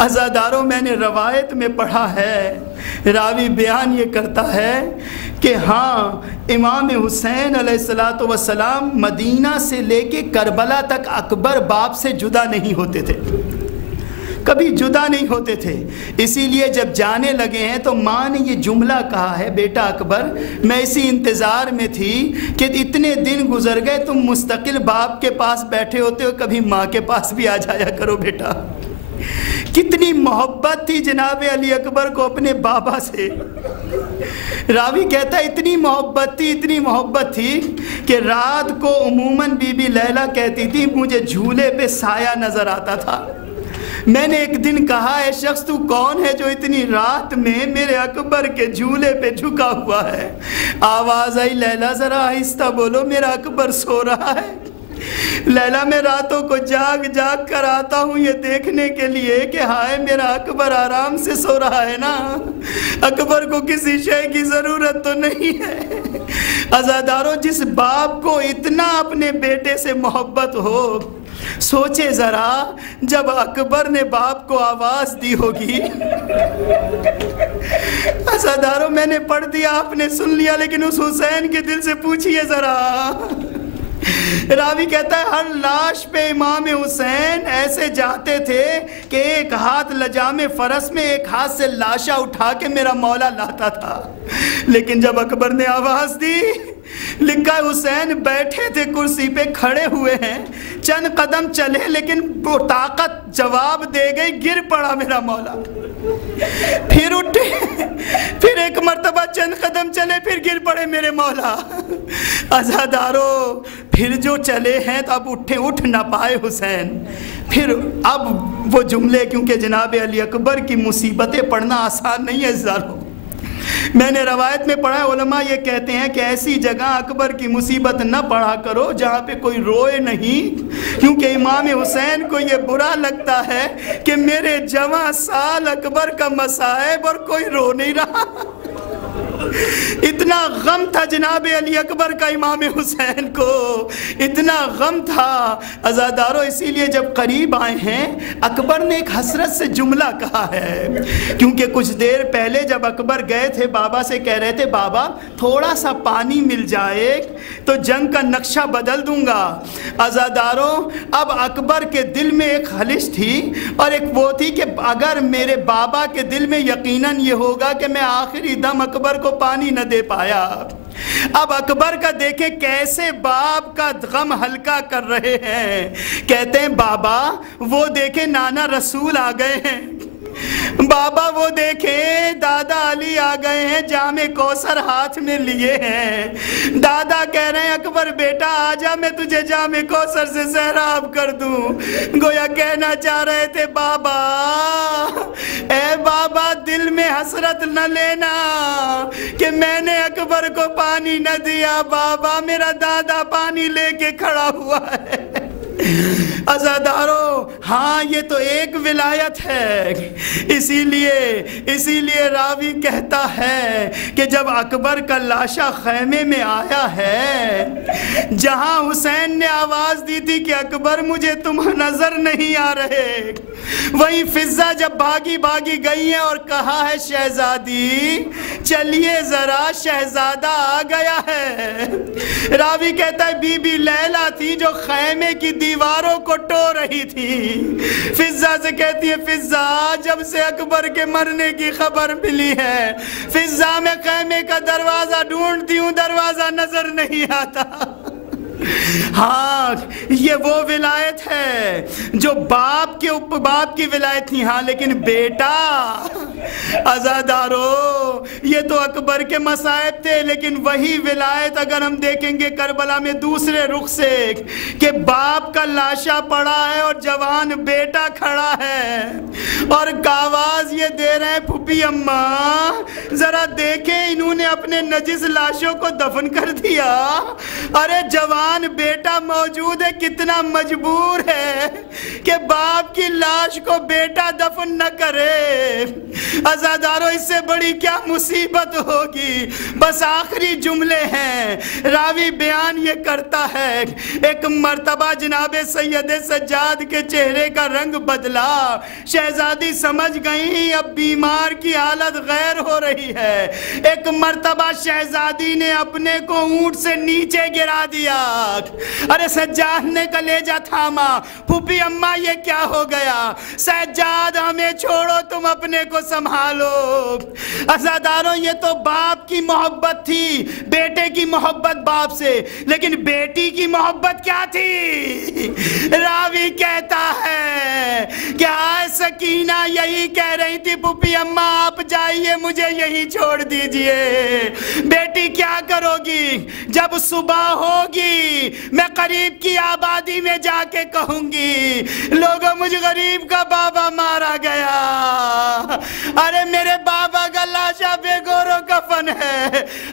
عزاداروں، میں نے روایت میں پڑھا ہے، راوی بیان یہ کرتا ہے کہ ہاں امام حسین علیہ السلام مدینہ سے لے کے کربلا تک اکبر باپ سے جدا نہیں ہوتے تھے، کبھی جدا نہیں ہوتے تھے. اسی لیے جب جانے لگے ہیں تو ماں نے یہ جملہ کہا ہے، بیٹا اکبر میں اسی انتظار میں تھی کہ اتنے دن گزر گئے، تم مستقل باپ کے پاس بیٹھے ہوتے ہو، کبھی ماں کے پاس بھی آ جایا کرو بیٹا. کتنی محبت تھی جناب علی اکبر کو اپنے بابا سے. راوی کہتا ہے اتنی محبت تھی کہ رات کو عموماً بی بی لیلا کہتی تھی مجھے جھولے پہ سایہ نظر آتا تھا. میں نے ایک دن کہا اے شخص تو کون ہے جو اتنی رات میں میرے اکبر کے جھولے پہ جھکا ہوا ہے. آواز آئی لیلا ذرا آہستہ بولو، میرا اکبر سو رہا ہے. لیلا میں راتوں کو جاگ جاگ کر آتا ہوں یہ دیکھنے کے لیے کہ ہائے میرا اکبر آرام سے سو رہا ہے نا، اکبر کو کسی شے کی ضرورت تو نہیں ہے۔ عزاداروں، جس باپ کو اتنا اپنے بیٹے سے محبت ہو، سوچے ذرا جب اکبر نے باپ کو آواز دی ہوگی۔ عزاداروں، میں نے پڑھ دیا، آپ نے سن لیا، لیکن اس حسین کے دل سے پوچھئے ذرا۔ راوی کہتا ہے ہر لاش پہ امام حسین ایسے جاتے تھے کہ ایک ہاتھ لجام فرس میں، ایک ہاتھ سے لاشا اٹھا کے میرا مولا لاتا تھا، لیکن جب اکبر نے آواز دی، لکھا حسین بیٹھے تھے کرسی پہ، کھڑے ہوئے ہیں، چند قدم چلے لیکن وہ طاقت جواب دے گئی، گر پڑا میرا مولا، پھر اٹھے، پھر ایک مرتبہ چند قدم چلے، پھر گر پڑے میرے مولا۔ عزادارو، پھر جو چلے ہیں تو اب اٹھ نہ پائے حسین، پھر اب وہ جملے، کیونکہ جناب علی اکبر کی مصیبتیں پڑھنا آسان نہیں ہے عزادارو۔ میں نے روایت میں پڑھا ہے، علماء یہ کہتے ہیں کہ ایسی جگہ اکبر کی مصیبت نہ پڑھا کرو جہاں پہ کوئی روئے نہیں، کیونکہ امام حسین کو یہ برا لگتا ہے کہ میرے جوان سال اکبر کا مصائب اور کوئی رو نہیں رہا۔ اتنا غم تھا جناب علی اکبر کا امام حسین کو، اتنا غم تھا عزادارو۔ اسی لیے جب قریب آئے ہیں، اکبر نے ایک حسرت سے جملہ کہا ہے، کیونکہ کچھ دیر پہلے جب اکبر گئے تھے بابا سے کہہ رہے تھے بابا تھوڑا سا پانی مل جائے تو جنگ کا نقشہ بدل دوں گا۔ عزادارو، اب اکبر کے دل میں ایک خلش تھی، اور ایک وہ تھی کہ اگر میرے بابا کے دل میں یقیناً یہ ہوگا کہ میں آخری دم اکبر کو پانی نہ دے پایا۔ اب اکبر کا دیکھیں کیسے باپ کا غم ہلکا کر رہے ہیں، کہتے ہیں بابا وہ دیکھیں نانا رسول آ گئے ہیں، بابا وہ دیکھیں دادا علی آ گئے ہیں، جام کوثر ہاتھ میں لیے ہیں، دادا کہہ رہے ہیں اکبر بیٹا آجا میں تجھے جام کوثر سے سیراب کر دوں۔ گویا کہنا چاہ رہے تھے بابا، اے بابا دل میں حسرت نہ لینا کہ میں نے اکبر کو پانی نہ دیا، بابا میرا دادا پانی لے کے کھڑا ہوا ہے۔ عزادارو، ہاں یہ تو ایک ولایت ہے، اسی لیے راوی کہتا ہے کہ جب اکبر کا لاشا خیمے میں آیا ہے، جہاں حسین نے آواز دی تھی کہ اکبر مجھے تم نظر نہیں آ رہے، وہیں فضہ جب بھاگی گئی ہے اور کہا ہے شہزادی چلیے ذرا شہزادہ آ گیا ہے۔ راوی کہتا ہے بی بی لیلا تھی جو خیمے کی دیواروں کو ٹو رہی تھی، فضہ سے کہتی ہے فضہ جب سے اکبر کے مرنے کی خبر ملی ہے، فضہ میں خیمے کا دروازہ ڈھونڈتی ہوں، دروازہ نظر نہیں آتا۔ ہاں یہ وہ ولایت ہے جو باپ کی ولایت تھی، ہاں لیکن بیٹا عزادارو یہ تو اکبر کے مصائب تھے، لیکن وہی ولایت اگر ہم دیکھیں گے کربلا میں دوسرے رخ سے کہ باپ کا لاشا پڑا ہے اور جوان بیٹا کھڑا ہے اور آواز یہ دے رہے ہیں پھوپھی اماں ذرا دیکھیں انہوں نے اپنے نجس لاشوں کو دفن کر دیا، ارے جوان بیٹا موجود ہے، کتنا مجبور ہے کہ باپ کی لاش کو بیٹا دفن نہ کرے۔ عزادارو اس سے بڑی کیا مصیبت ہوگی۔ بس آخری جملے ہیں، راوی بیان یہ کرتا ہے ایک مرتبہ جناب سید سجاد کے چہرے کا رنگ بدلا، شہزادی سمجھ گئی اب بیمار کی حالت غیر ہو رہی ہے، ایک مرتبہ شہزادی نے اپنے کو اونٹ سے نیچے گرا دیا، ارے سجاد نے کلیجہ تھاما، پھوپھی اماں یہ کیا ہو گیا، سجاد ہمیں چھوڑو تم اپنے کو سنبھالو۔ عزاداروں یہ تو باپ کی محبت تھی، بیٹے کی محبت باپ سے، لیکن بیٹی کی محبت کیا تھی؟ راوی کہتا ہے کہ آئے سکینہ یہی کہہ رہی تھی پھوپھی اماں آپ جائیے مجھے یہی چھوڑ دیجئے، بیٹی کیا کرو گی جب صبح ہوگی میں قریب کی آبادی میں جا کے کہوں گی لوگوں مجھ غریب کا بابا مارا گیا، ارے میرے بابا کا لاشا بے گور و کفن ہے،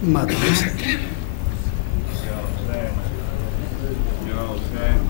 You know what I'm saying?